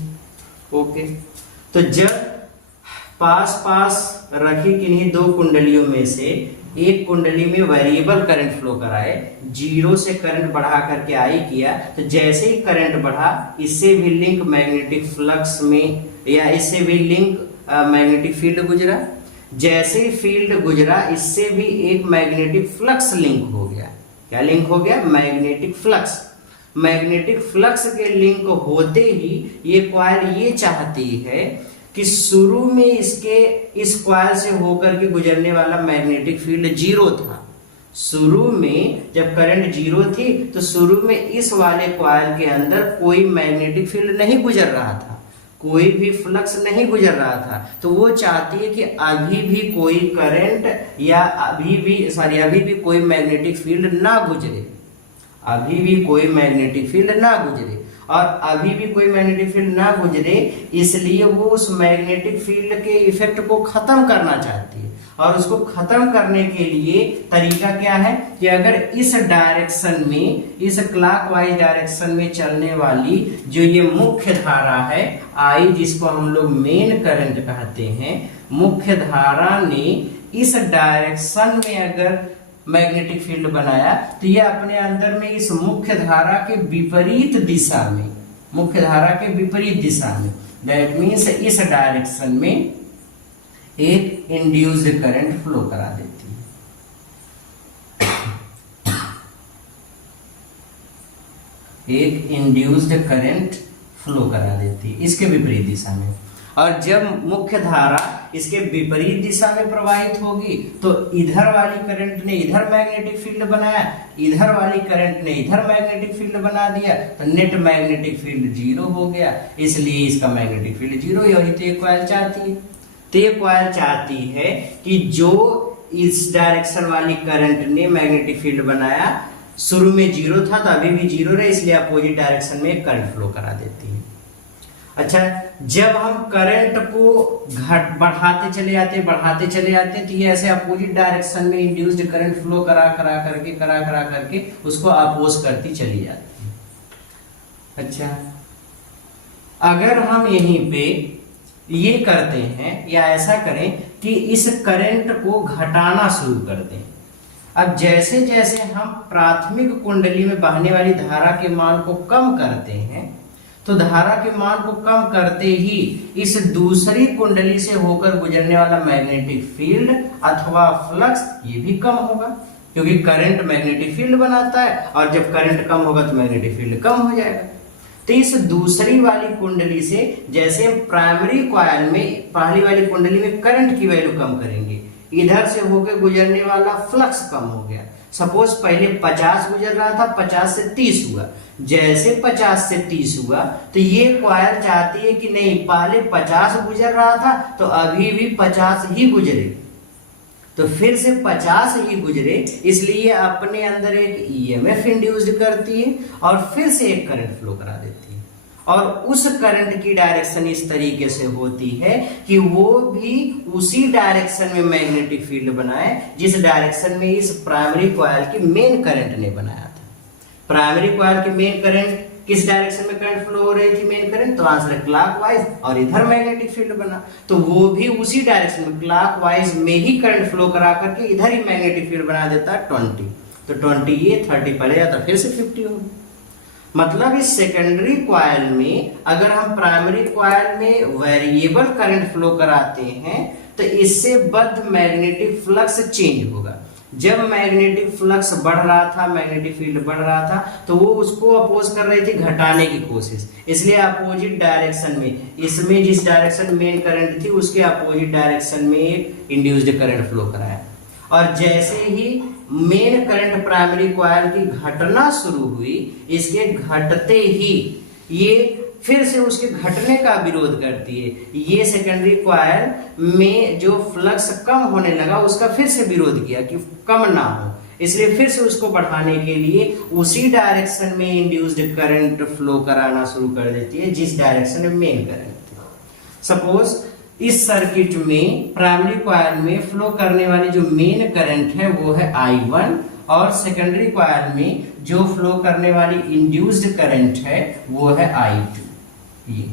ओके, तो जब पास पास रखी किन्हीं दो कुंडलियों में से एक कुंडली में वेरिएबल करंट फ्लो कराए, 0 से करंट बढ़ा करके आई किया, तो जैसे ही करंट बढ़ा इससे भी लिंक मैग्नेटिक फ्लक्स में या इससे भी लिंक मैग्नेटिक फील्ड गुजरा, जैसे ही फील्ड गुजरा इससे भी एक मैग्नेटिक फ्लक्स लिंक हो गया। क्या लिंक हो गया? Magnetic flux. मैग्नेटिक फ्लक्स के लिंक होते ही ये कॉइल ये चाहती है कि शुरू में इसके इस कॉइल से होकर के गुजरने वाला मैग्नेटिक फील्ड 0 था। शुरू में जब करंट 0 थी तो शुरू में इस वाले कॉइल के अंदर कोई मैग्नेटिक फील्ड नहीं गुजर रहा था, कोई भी फ्लक्स नहीं गुजर रहा था। तो वो चाहती है कि अभी भी कोई करंट या अभी भी कोई मैग्नेटिक फील्ड ना गुजरे, अभी भी कोई मैग्नेटिक फील्ड ना गुजरे। और अभी भी कोई मैग्नेटिक फील्ड ना गुजरे इसलिए वो उस मैग्नेटिक फील्ड के इफेक्ट को खत्म करना चाहती है। और उसको खत्म करने के लिए तरीका क्या है कि अगर इस डायरेक्शन में, इस क्लॉकवाइज डायरेक्शन में चलने वाली जो ये मुख्य धारा है आई, जिसको हम लोग मेन करंट कहते हैं, मुख्य धारा ने इस डायरेक्शन में अगर मैग्नेटिक फील्ड बनाया तो ये अपने अंदर में इस मुख्य धारा के विपरीत दिशा में, मुख्य धारा के विपरीत दिशा में, दैट मीन्स इस डायरेक्शन में एक इंड्यूस्ड करंट फ्लो करा देती है, एक इंड्यूस्ड करंट फ्लो करा देती है इसके विपरीत दिशा में। और जब मुख्य धारा इसके विपरीत दिशा में प्रवाहित होगी तो इधर वाली करंट ने इधर मैग्नेटिक फील्ड बनाया, इधर वाली करंट ने इधर मैग्नेटिक फील्ड बना दिया, तो नेट मैग्नेटिक फील्ड 0 हो गया, इसलिए इसका मैग्नेटिक फील्ड 0। यही तो ये कॉइल चाहती है। तो ये कॉइल चाहती है कि जो इस डायरेक्शन वाली करंट ने मैग्नेटिक फील्ड बनाया शुरू में 0 था तो अभी भी 0 रहे, इसलिए अपोजिट डायरेक्शन में करंट फ्लो करा देती है। अच्छा, जब हम करंट को बढ़ाते चले जाते तो ये ऐसे अपोजिट डायरेक्शन में इंड्यूस्ड करंट फ्लो करा करके उसको अपोज करती चली जाती है। अच्छा, अगर हम यहीं पे ये करते हैं या ऐसा करें कि इस करंट को घटाना शुरू कर दें, अब जैसे जैसे हम प्राथमिक कुंडली में बहने वाली धारा के मान को कम करते हैं तो धारा के मान को कम करते ही इस दूसरी कुंडली से होकर गुजरने वाला मैग्नेटिक फील्ड अथवा फ्लक्स ये भी कम होगा, क्योंकि करंट मैग्नेटिक फील्ड बनाता है और जब करंट कम होगा तो मैग्नेटिक फील्ड कम हो जाएगा। तो इस दूसरी वाली कुंडली से जैसे प्राइमरी कॉइल में पहली वाली कुंडली में करंट की वैल्यू कम करेंगे, इधर से होकर गुजरने वाला फ्लक्स कम हो गया। सपोज पहले 50 गुजर रहा था, 50 से 30 हुआ, जैसे 50 से 30 हुआ तो ये कॉइल चाहती है कि नहीं, पहले 50 गुजर रहा था तो अभी भी 50 ही गुजरे, तो फिर से 50 ही गुजरे, इसलिए अपने अंदर एक ईएमएफ इंड्यूस्ड करती है और फिर से एक करंट फ्लो करा देती है। और उस करंट की डायरेक्शन इस तरीके से होती है कि वो भी उसी डायरेक्शन में मैग्नेटिक फील्ड बनाए जिस डायरेक्शन में इस प्राइमरी कॉइल की मेन करंट ने बनाया था। प्राइमरी कॉइल की मेन करंट किस डायरेक्शन में करंट फ्लो हो रही थी, मेन करंट, तो आंसर क्लॉकवाइज, और इधर मैग्नेटिक फील्ड बना तो वो भी उसी डायरेक्शन में क्लॉकवाइज में ही करंट फ्लो करा करके इधर ही मैग्नेटिक फील्ड बना देता है 20। तो 20 ये 30 पहले जाता फिर से 50 होगा। मतलब इस सेकेंडरी कॉइल में अगर हम प्राइमरी कॉइल में वेरिएबल करंट फ्लो कराते हैं तो इससे बद्ध मैग्नेटिक फ्लक्स चेंज होगा। जब मैग्नेटिक फ्लक्स बढ़ रहा था, मैग्नेटिक फील्ड बढ़ रहा था, तो वो उसको अपोज कर रही थी, घटाने की कोशिश, इसलिए अपोजिट डायरेक्शन में, इसमें जिस डायरेक्शन मेन करंट थी उसके अपोजिट डायरेक्शन में एक इंड्यूस्ड करंट फ्लो कराया। और जैसे ही मेन करंट प्राइमरी कॉइल की घटना शुरू हुई, इसके घटते ही ये फिर से उसके घटने का विरोध करती है। ये सेकेंडरी कॉइल में जो फ्लक्स कम होने लगा उसका फिर से विरोध किया कि कम ना हो, इसलिए फिर से उसको बढ़ाने के लिए उसी डायरेक्शन में इंड्यूस्ड करंट फ्लो कराना शुरू कर देती है जिस डायरेक्शन में मेन करंट थी। सपोज इस सर्किट में प्राइमरी कॉइल में फ्लो करने वाली जो मेन करंट है वो है I1 और सेकेंडरी कॉइल में जो फ्लो करने वाली इंड्यूस्ड करंट है वो है I2। ये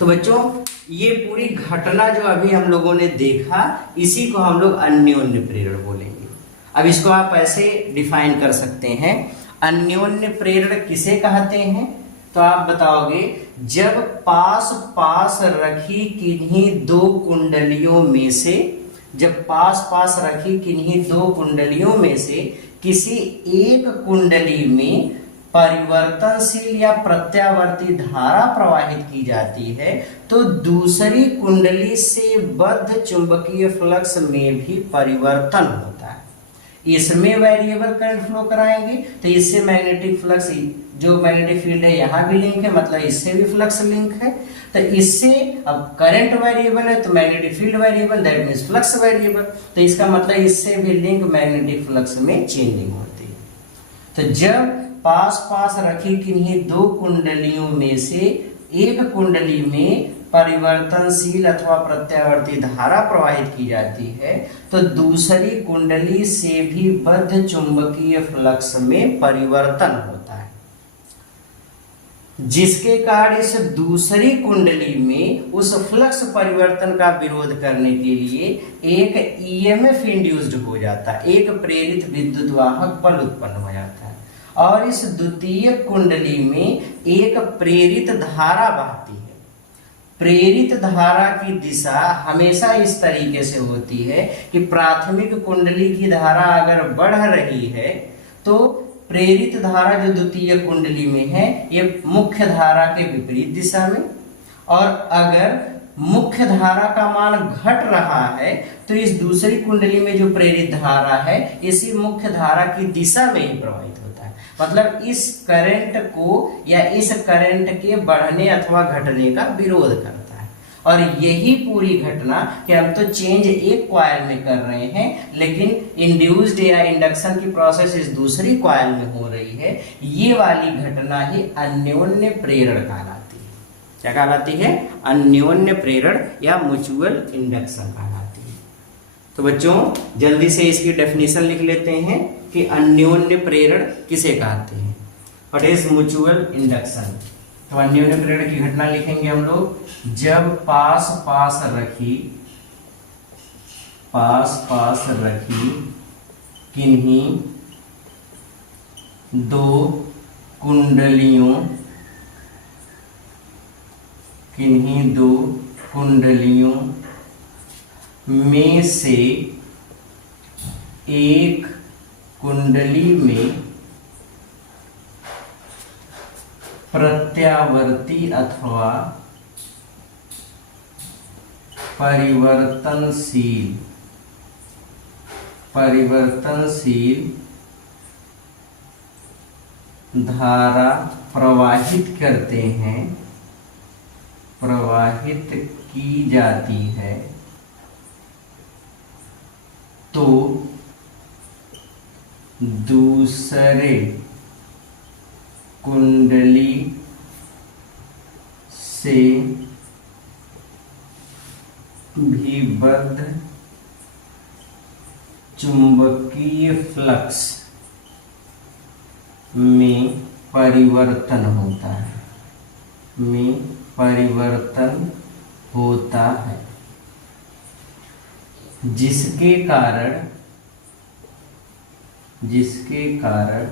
तो बच्चों ये पूरी घटना जो अभी हम लोगों ने देखा, इसी को हम लोग अन्योन्य प्रेरण बोलेंगे। अब इसको आप ऐसे डिफाइन कर सकते हैं, अन्योन्य प्रेरण किसे कहते हैं? तो आप बताओगे, जब पास पास रखी किन्हीं दो कुंडलियों में से, जब पास पास रखी किन्हीं दो कुंडलियों में से किसी एक कुंडली में परिवर्तनशील या प्रत्यावर्ती धारा प्रवाहित की जाती है, तो दूसरी कुंडली से बद्ध चुंबकीय फ्लक्स में भी परिवर्तन होता है। इसमें वेरिएबल करंट फ्लो कराएंगे तो इससे मैग्नेटिक फ्लक्स, जो मैग्नेटिक फील्ड है यहाँ भी लिंक है, मतलब इससे भी फ्लक्स लिंक है। तो इससे अब करंट वेरिएबल है तो magnetic field variable, that means flux variable. तो इसका मतलब इससे भी लिंक मैग्नेटिक फ्लक्स में चेंजिंग होती है। तो जब पास पास रखी किन्हीं दो कुंडलियों में से एक कुंडली में परिवर्तनशील अथवा प्रत्यावर्ती धारा प्रवाहित की जाती है, तो दूसरी कुंडली से भी बद्ध चुंबकीय फ्लक्स में परिवर्तन होता है, जिसके कारण इस दूसरी कुंडली में उस फ्लक्स परिवर्तन का विरोध करने के लिए एक ईएमएफ इंड्यूस्ड हो जाता है, एक प्रेरित विद्युत वाहक बल उत्पन्न हो जाता है, और इस द्वितीय कुंडली में एक प्रेरित धारा बहती है। प्रेरित धारा की दिशा हमेशा इस तरीके से होती है कि प्राथमिक कुंडली की धारा अगर बढ़ रही है तो प्रेरित धारा जो द्वितीय कुंडली में है ये मुख्य धारा के विपरीत दिशा में, और अगर मुख्य धारा का मान घट रहा है तो इस दूसरी कुंडली में जो प्रेरित धारा है इसी मुख्य धारा की दिशा में ही प्रवाहित होता है। मतलब इस करंट को या इस करंट के बढ़ने अथवा घटने का विरोध करता है। और यही पूरी घटना कि हम तो चेंज एक कॉइल में कर रहे हैं, लेकिन इंड्यूस्ड या इंडक्शन की प्रोसेस इस दूसरी कॉइल में हो रही है, ये वाली घटना ही अन्योन्य प्रेरण कहलाती है। क्या कहलाती है? अन्योन्य प्रेरण या म्यूचुअल इंडक्शन कहलाती है। तो बच्चों जल्दी से इसकी डेफिनेशन लिख लेते हैं कि अन्योन्य प्रेरण किसे कहते हैं। What is mutual induction? तो अन्योन्य प्रेरण की घटना लिखेंगे हम लोग, जब पास पास रखी किन्हीं दो कुंडलियों में से एक कुंडली में प्रत्यावर्ती अथवा परिवर्तनशील धारा प्रवाहित की जाती है, तो दूसरे कुंडली से भी बद्ध चुंबकीय फ्लक्स में परिवर्तन होता है, जिसके कारण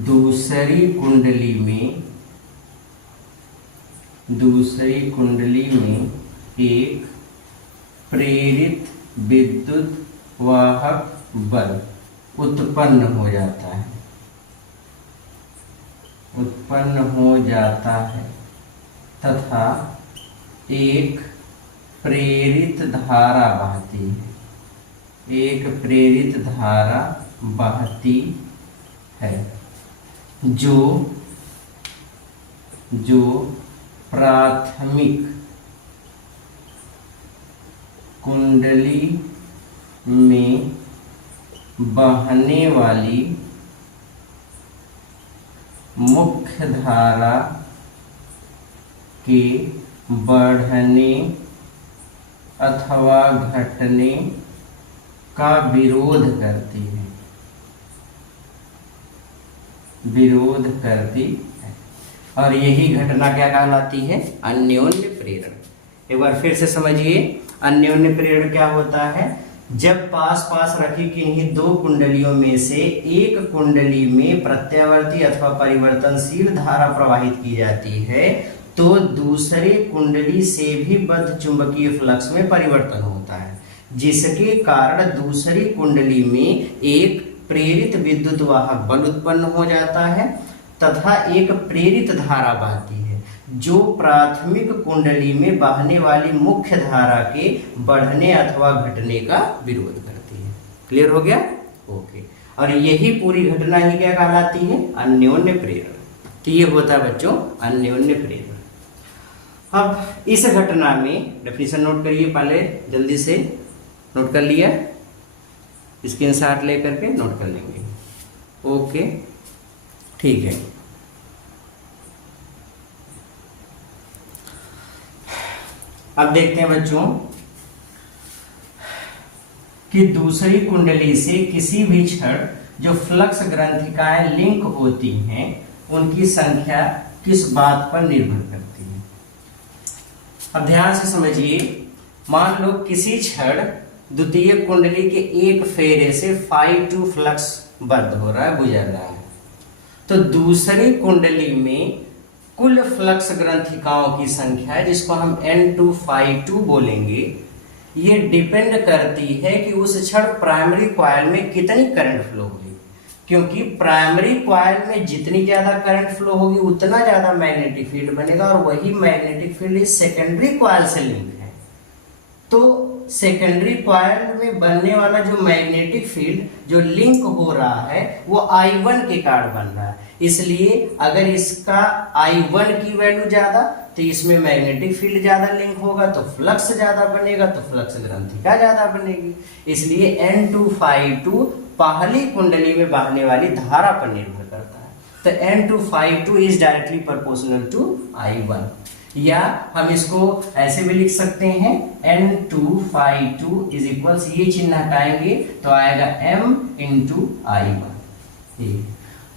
दूसरी कुंडली में एक प्रेरित विद्युत वाहक बल उत्पन्न हो जाता है तथा एक प्रेरित धारा बहती है, जो प्राथमिक कुंडली में बहने वाली मुख्य धारा के बढ़ने अथवा घटने का विरोध करती है। और यही घटना क्या कहलाती है? अन्योन्य प्रेरण। एक बार फिर से समझिए, अन्योन्य प्रेरण क्या होता है? जब पास पास रखी किन्हीं दो कुंडलियों में से एक कुंडली में प्रत्यावर्ती अथवा परिवर्तनशील धारा प्रवाहित की जाती है तो दूसरे कुंडली से भी बद्ध चुंबकीय फ्लक्स में परिवर्तन होता है, जिसके कारण दूसरी कुंडली में एक प्रेरित विद्युत वाहक बल उत्पन्न हो जाता है तथा एक प्रेरित धारा बहती है जो प्राथमिक कुंडली में बहने वाली मुख्य धारा के बढ़ने अथवा घटने का विरोध करती है। क्लियर हो गया? ओके। और यही पूरी घटना ही क्या कहलाती है? अन्योन्य प्रेरण। तो ये होता है बच्चों अन्योन्य प्रेरण। अब इस घटना में डेफिनेशन नोट करिए, पहले जल्दी से नोट कर लिया, स्क्रीनशॉट लेकर के नोट कर लेंगे। ओके, ठीक है। अब देखते हैं बच्चों कि दूसरी कुंडली से किसी भी क्षण जो फ्लक्स ग्रंथिकाएं लिंक होती हैं उनकी संख्या किस बात पर निर्भर करती है। अब ध्यान से समझिए, मान लो किसी क्षण द्वितीय कुंडली के एक फेरे से phi2 फ्लक्स बद्ध हो रहा है, गुजर रहा है, तो दूसरी कुंडली में कुल फ्लक्स ग्रंथिकाओं की संख्या है जिसको हम N2 phi2 बोलेंगे, ये डिपेंड करती है कि उस क्षण प्राइमरी कॉइल में कितनी करंट फ्लो होगी, क्योंकि प्राइमरी कॉइल में जितनी ज्यादा करंट फ्लो होगी उतना ज्यादा मैग्नेटिक फील्ड बनेगा और वही मैग्नेटिक फील्ड इस सेकेंडरी कॉइल से लिंक है। तो सेकेंडरी कॉइल में बनने वाला जो मैग्नेटिक फील्ड जो लिंक हो रहा है वो I1 के कारण बन रहा है, इसलिए अगर इसका I1 की वैल्यू ज्यादा तो इसमें मैग्नेटिक फील्ड ज्यादा लिंक होगा तो फ्लक्स ज्यादा बनेगा, तो फ्लक्स ग्रंथिका ज्यादा बनेगी। इसलिए N2 phi2 पहली कुंडली में बहने वाली धारा पर निर्भर करता है। तो N2 phi2 is directly proportional to I1, या हम इसको ऐसे भी लिख सकते हैं N2 phi2 इज इक्वल्स, ये चिन्ह हटाएंगे तो आएगा M इंटू I1।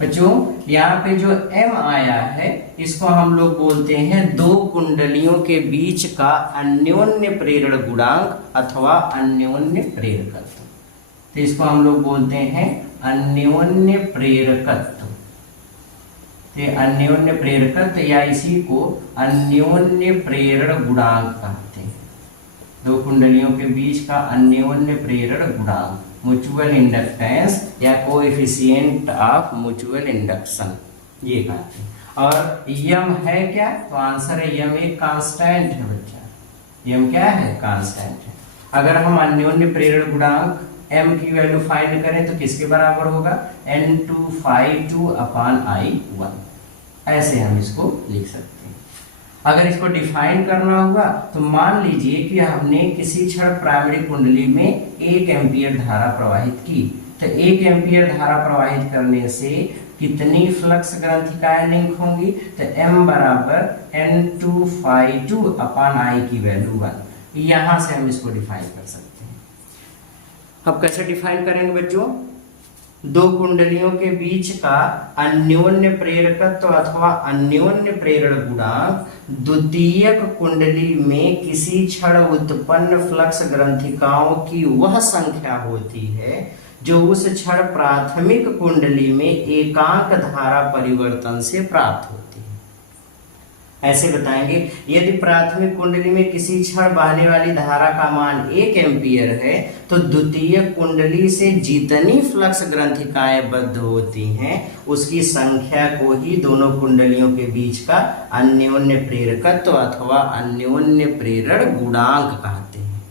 बच्चों यहाँ पे जो M आया है इसको हम लोग बोलते हैं दो कुंडलियों के बीच का अन्योन्य प्रेरण गुणांक अथवा अन्योन्य प्रेरकत्व। तो इसको हम लोग बोलते हैं अन्योन्य प्रेरकत्व। अन्योन्य प्रेरकत्व या इसी को अन्योन्य प्रेरण गुणांक कहते हैं। दो कुंडलियों के बीच का अन्योन्य प्रेरण गुणांक, म्यूचुअल इंडक्टेंस या कोएफिशिएंट ऑफ म्यूचुअल इंडक्शन, ये कहते हैं। और यम है क्या? तो आंसर है यम एक कांस्टेंट है बच्चा। यम क्या है? कांस्टेंट है। अगर हम अन्योन्य प्रेरण गुणांक m की वैल्यू फाइंड करें तो किसके बराबर होगा? N2 phi2 upon I1। ऐसे हम इसको लिख सकते हैं। अगर इसको डिफाइन करना हुआ तो मान लीजिए कि हमने किसी क्षण प्राइमरी कुंडली में 1 एम्पियर धारा प्रवाहित की, तो 1 एम्पियर धारा प्रवाहित करने से कितनी फ्लक्स ग्रंथिकाएं लिंक होंगी? तो m बराबर N2 phi2 अपॉन I की वैल्यू 1। यहां से हम इसको डिफाइन कर सकते हैं। अब कैसे डिफाइन करेंगे बच्चों? दो कुंडलियों के बीच का अन्योन्य प्रेरकत्व अथवा अन्योन्य प्रेरण गुणांक द्वितीयक कुंडली में किसी क्षण उत्पन्न फ्लक्स ग्रंथिकाओं की वह संख्या होती है जो उस क्षण प्राथमिक कुंडली में एकांक धारा परिवर्तन से प्राप्त होती है। ऐसे बताएंगे, यदि प्राथमिक कुंडली में किसी क्षण बहने वाली धारा का मान 1 एम्पियर है तो द्वितीय कुंडली से जितनी फ्लक्स ग्रंथिकाएं बद्ध होती हैं उसकी संख्या को ही दोनों कुंडलियों के बीच का अन्योन्य प्रेरकत्व अथवा अन्योन्य प्रेरण गुणांक कहते हैं।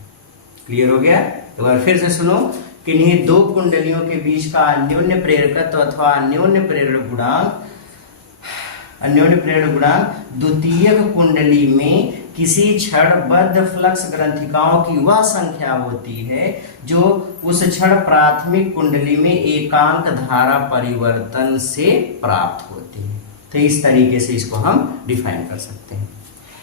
क्लियर हो गया? एक बार फिर से सुनो, किन्हीं दो कुंडलियों के बीच का अन्योन्य प्रेरकत्व अथवा अन्योन्य प्रेरण गुणांक द्वितीय कुंडली में किसी क्षण बद्ध फ्लक्स ग्रंथिकाओं की वह संख्या होती है जो उस क्षण प्राथमिक कुंडली में एकांक धारा परिवर्तन से प्राप्त होती है। तो इस तरीके से इसको हम डिफाइन कर सकते हैं।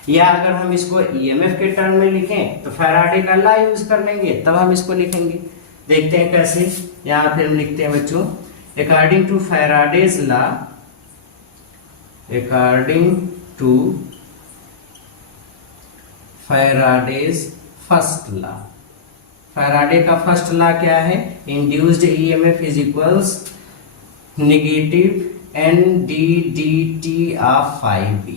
या अगर हम इसको ईएमएफ के टर्म में लिखें तो फैराडे का लॉ यूज कर लेंगे, तब हम इसको लिखेंगे। देखते हैं कैसे। यहाँ फिर हम लिखते हैं बच्चों, according to Faraday's law, according to Faraday's first law. Faraday का फर्स्ट लॉ क्या है? Induced EMF is equals negative n d D T of 5b।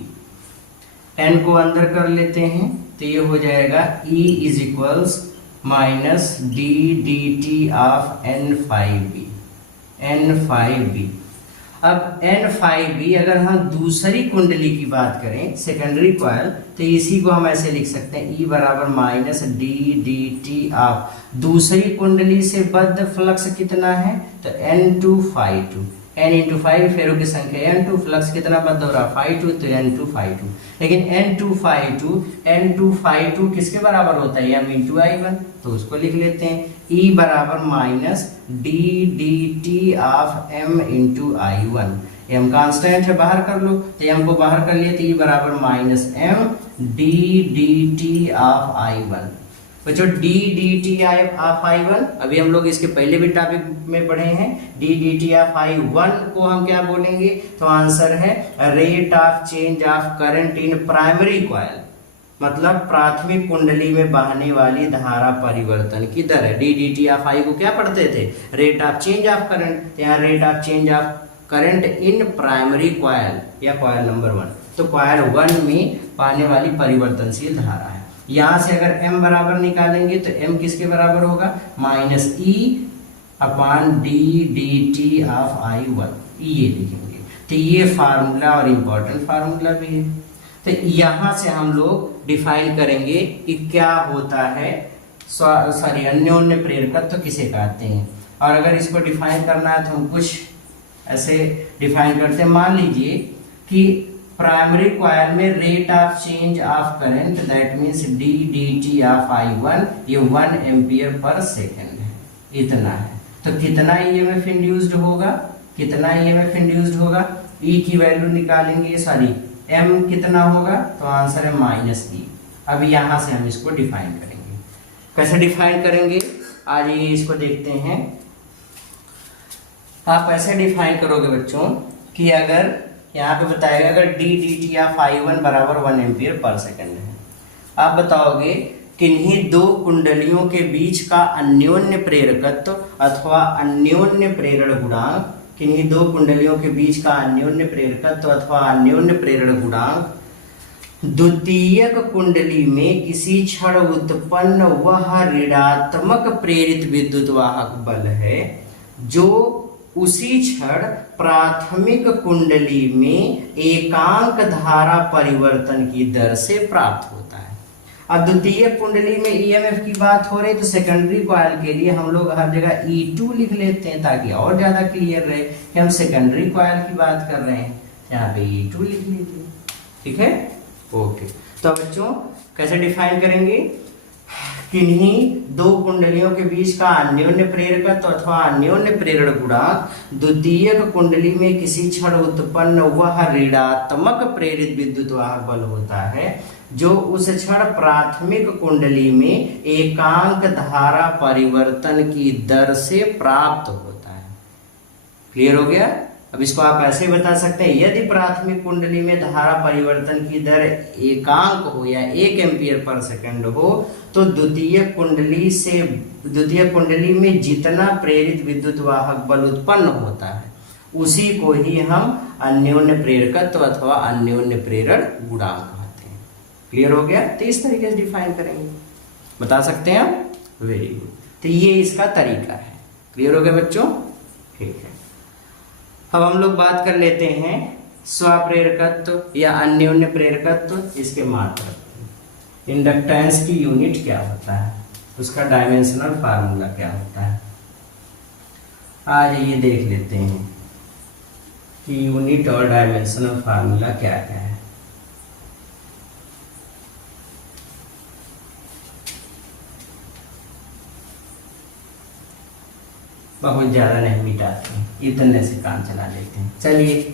N को अंदर कर लेते हैं तो ये हो जाएगा E is equals minus D D T of N5b। अब N5b अगर हम दूसरी कुंडली की बात करें, सेकेंडरी कॉइल, तो इसी को हम ऐसे लिख सकते हैं E बराबर minus D D T of, दूसरी कुंडली से बद्ध फ्लक्स कितना है? तो N2 n इंटू 5 फेरों की संख्या N2, फ्लक्स कितना बद्ध हो रहा है? 5 तो N2 लेकिन N2 किसके बराबर होता है? M इंटू I1, तो उसको लिख लेते हैं E बराबर minus D D T of M into I1। M constant है, बाहर कर लो, तो M को बाहर कर लिए तो E बराबर minus M D D T of I1। बच्चों D D T of I1 अभी हम लोग इसके पहले भी टॉपिक में पढ़े हैं। D D T of I1 को हम क्या बोलेंगे? तो आंसर है rate of change of current in primary coil, मतलब प्राथमिक कुंडली में बहने वाली धारा परिवर्तन की दर है। D D T of I को क्या पढ़ते थे? Rate of change of current. यहाँ rate of change of current in primary coil या कॉइल नंबर 1, तो कॉइल 1 में पाने वाली परिवर्तनशील धारा है। यहां से अगर M बराबर निकालेंगे तो M किसके बराबर होगा? Minus E upon D D T of I1, ये लिखेंगे। तो ये फार्मूला और इम्पोर्टेंट फार्मूला भी है। तो यहां से हम लोग डिफाइन करेंगे कि क्या होता है, सॉरी अन्योन्य प्रेरकत्व किसे कहते हैं। और अगर इसको डिफाइन करना है तो हम कुछ ऐसे डिफाइन करते हैं। मान लीजिए कि प्राइमरी कॉइल में rate of change of current that means D D T of I1 ये 1 एम्पियर पर सेकेंड है, इतना है। तो कितना ईएमएफ इंड्यूस्ड होगा? कितना ईएमएफ इंड्यूस्ड होगा? E की वैल्यू निकालेंगे, सॉरी M कितना होगा? तो आंसर है माइनस E। अब यहां से हम इसको डिफाइन करेंगे। कैसे डिफाइन करेंगे? आज ये इसको देखते हैं। आप ऐसे डिफाइन करोगे बच्चों कि अगर यहाँ पे बताएगा अगर D D T of I1 बराबर 1 एम्पियर पर सेकेंड है, आप बताओगे किन्हीं दो कुंडलियों के बीच का अन्योन्य प्रेरकत्व अथवा अन्योन्य प्रेरण गुणांक, किन्हीं दो कुंडलियों के बीच का अन्योन्य प्रेरकत्व अथवा अन्योन्य प्रेरण गुणांक द्वितीयक कुंडली में किसी क्षण उत्पन्न वह ऋणात्मक प्रेरित विद्युत वाहक बल है जो उसी क्षण प्राथमिक कुंडली में एकांक धारा परिवर्तन की दर से प्राप्त होता है। अब द्वितीय कुंडली में ईएमएफ की बात हो रही तो सेकेंडरी कॉइल के लिए हम लोग हर जगह E2 लिख लेते हैं ताकि और ज्यादा क्लियर रहे कि हम सेकेंडरी कॉइल की बात कर रहे हैं। यहाँ पे E2 लिख लीजिए, ठीक है, ओके। तो बच्चों कैसे डिफाइन करेंगे? किन्हीं दो कुंडलियों के बीच का अन्योन्य प्रेरकत्व अथवा अन्योन्य प्रेरण गुणांक द्वितीयक कुंडली में किसी क्षण उत्पन्न वह ऋणात्मक प्रेरित विद्युत वाहक बल होता है जो उस क्षण प्राथमिक कुंडली में एकांक धारा परिवर्तन की दर से प्राप्त होता है। क्लियर हो गया? अब इसको आप ऐसे बता सकते हैं, यदि प्राथमिक कुंडली में धारा परिवर्तन की दर एकांक हो या 1 एम्पियर पर सेकंड हो तो द्वितीय कुंडली में जितना प्रेरित विद्युत वाहक बल उत्पन्न होता है उसी को ही हम अन्योन्य प्रेरकत्व अथवा अन्योन्य प्रेरण गुणांक कहते हैं। क्लियर हो गया? तो इस तरीके से डिफाइन करेंगे, बता सकते हैं आप? Very good. तो ये इसका तरीका है। क्लियर हो गया बच्चों? ठीक है। अब हम लोग बात कर लेते हैं स्वप्रेरकत्व या अन्योन्य प्रेरकत्व, इसके मात्रक। इंडक्टेंस की यूनिट क्या होता है, उसका डायमेंशनल फार्मूला क्या होता है, आज ये देख लेते हैं कि यूनिट और डायमेंशनल फार्मूला क्या क्या है। बहुत ज्यादा नहीं मिटाते हैं, इतने से काम चला लेते हैं। चलिए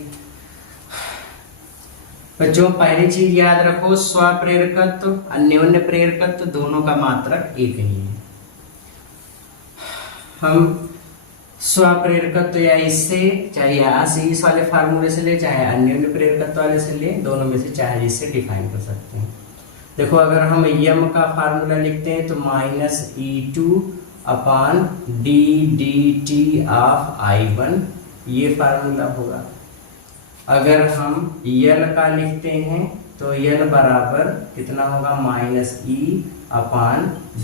बच्चों, पहली चीज याद रखो, स्वप्रेरकत्व अन्योन्य प्रेरकत्व दोनों का मात्रक एक ही है। हम स्वप्रेरकत्व या इससे चाहे यहाँ से इस वाले फार्मूले से ले चाहे अन्योन्य प्रेरकत्व वाले से ले, दोनों में से चाहे इससे डिफाइन कर सकते हैं। देखो अगर हम यम का फार्मूला लिखते हैं तो -E2/d/dt ऑफ I1, ये फार्मूला होगा। अगर हम यल का लिखते हैं तो यल बराबर कितना होगा,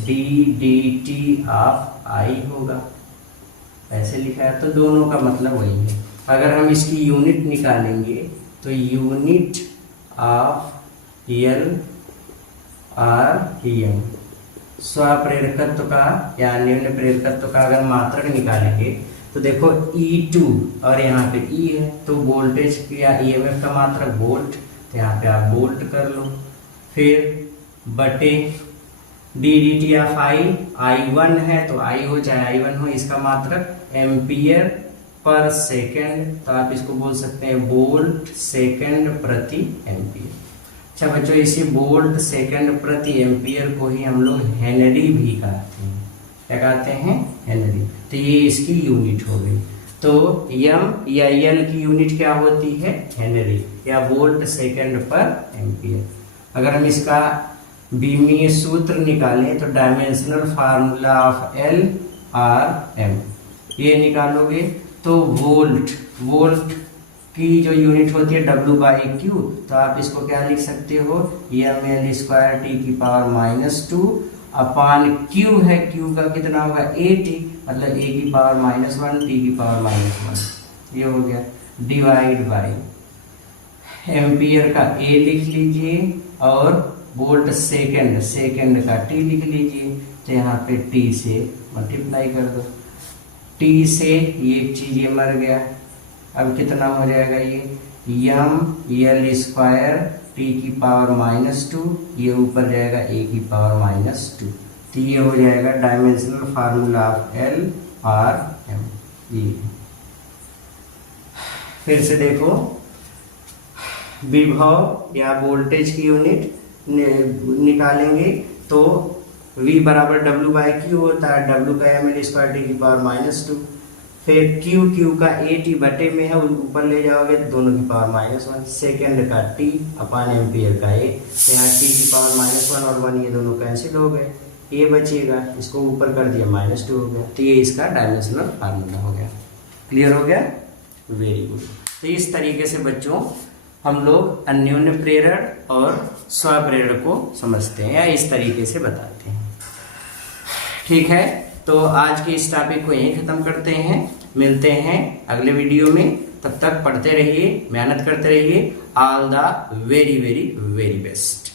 -E/d/dt ऑफ I होगा, ऐसे लिखा है। तो दोनों का मतलब वही है। अगर हम इसकी यूनिट निकालेंगे तो यूनिट ऑफ यल आर यम, स्वप्रेरकत्व का या अन्योन्य प्रेरकत्व का अगर मात्रक निकालेंगे तो देखो E2 और यहाँ पे E है, तो वोल्टेज या EMF का मात्रक वोल्ट, तो यहाँ पे आप वोल्ट कर लो। फिर बटे dt ऑफ I1 है तो I हो चाहे I1 हो, इसका मात्रक एम्पियर पर सेकेंड, तो आप इसको बोल सकते हैं वोल्ट सेकेंड प्रति एम्पियर। अच्छा बच्चों, इसी वोल्ट सेकेंड प्रति एम्पियर को ही हम लोग हेनरी भी कहते हैं। क्या कहते हैं? हेनरी। तो ये इसकी यूनिट हो गई। तो यम या यल की यूनिट क्या होती है? हेनरी या वोल्ट सेकेंड पर एम्पियर। अगर हम इसका बीमीय सूत्र निकालें तो dimensional formula of L R M ये निकालोगे तो वोल्ट की जो यूनिट होती है W/Q, तो आप इसको क्या लिख सकते हो, mL²T⁻², अपान Q है, Q का कितना होगा AT, मतलब A⁻⁻1 T⁻⁻1, ये हो गया, डिवाइड बाई एम्पियर का A लिख लीजिए और वोल्ट सेकेंड का T लिख लीजिए। तो यहाँ पे T से मल्टीप्लाई कर दो, T से ये चीज ये मर गया, अब कितना हो जाएगा ये mL²T⁻², ये ऊपर जाएगा A⁻², तो ये हो जाएगा dimensional formula of L R M. ये फिर से देखो, विभव या वोल्टेज की यूनिट निकालेंगे तो V बराबर W/Q होता है, W का mL²T⁻², फिर Q का AT बटे में है, ऊपर ले जाओगे तो दोनों की पावर -1, सेकेंड का T अपान एम्पियर का A, तो यहाँ T⁻1 और 1 ये दोनों कैंसिल हो गए, ये बचेगा, इसको ऊपर कर दिया -2 हो गया। तो ये इसका डायमेंशनल फार्मूला हो गया। क्लियर हो गया? Very good. तो इस तरीके से बच्चों हम लोग अन्योन्य प्रेरण और स्वप्रेरण को समझते हैं या इस तरीके से बताते हैं। ठीक है, तो आज के इस टॉपिक को यहीं खत्म करते हैं। मिलते हैं अगले वीडियो में, तब तक पढ़ते रहिए, मेहनत करते रहिए। All the very very very best.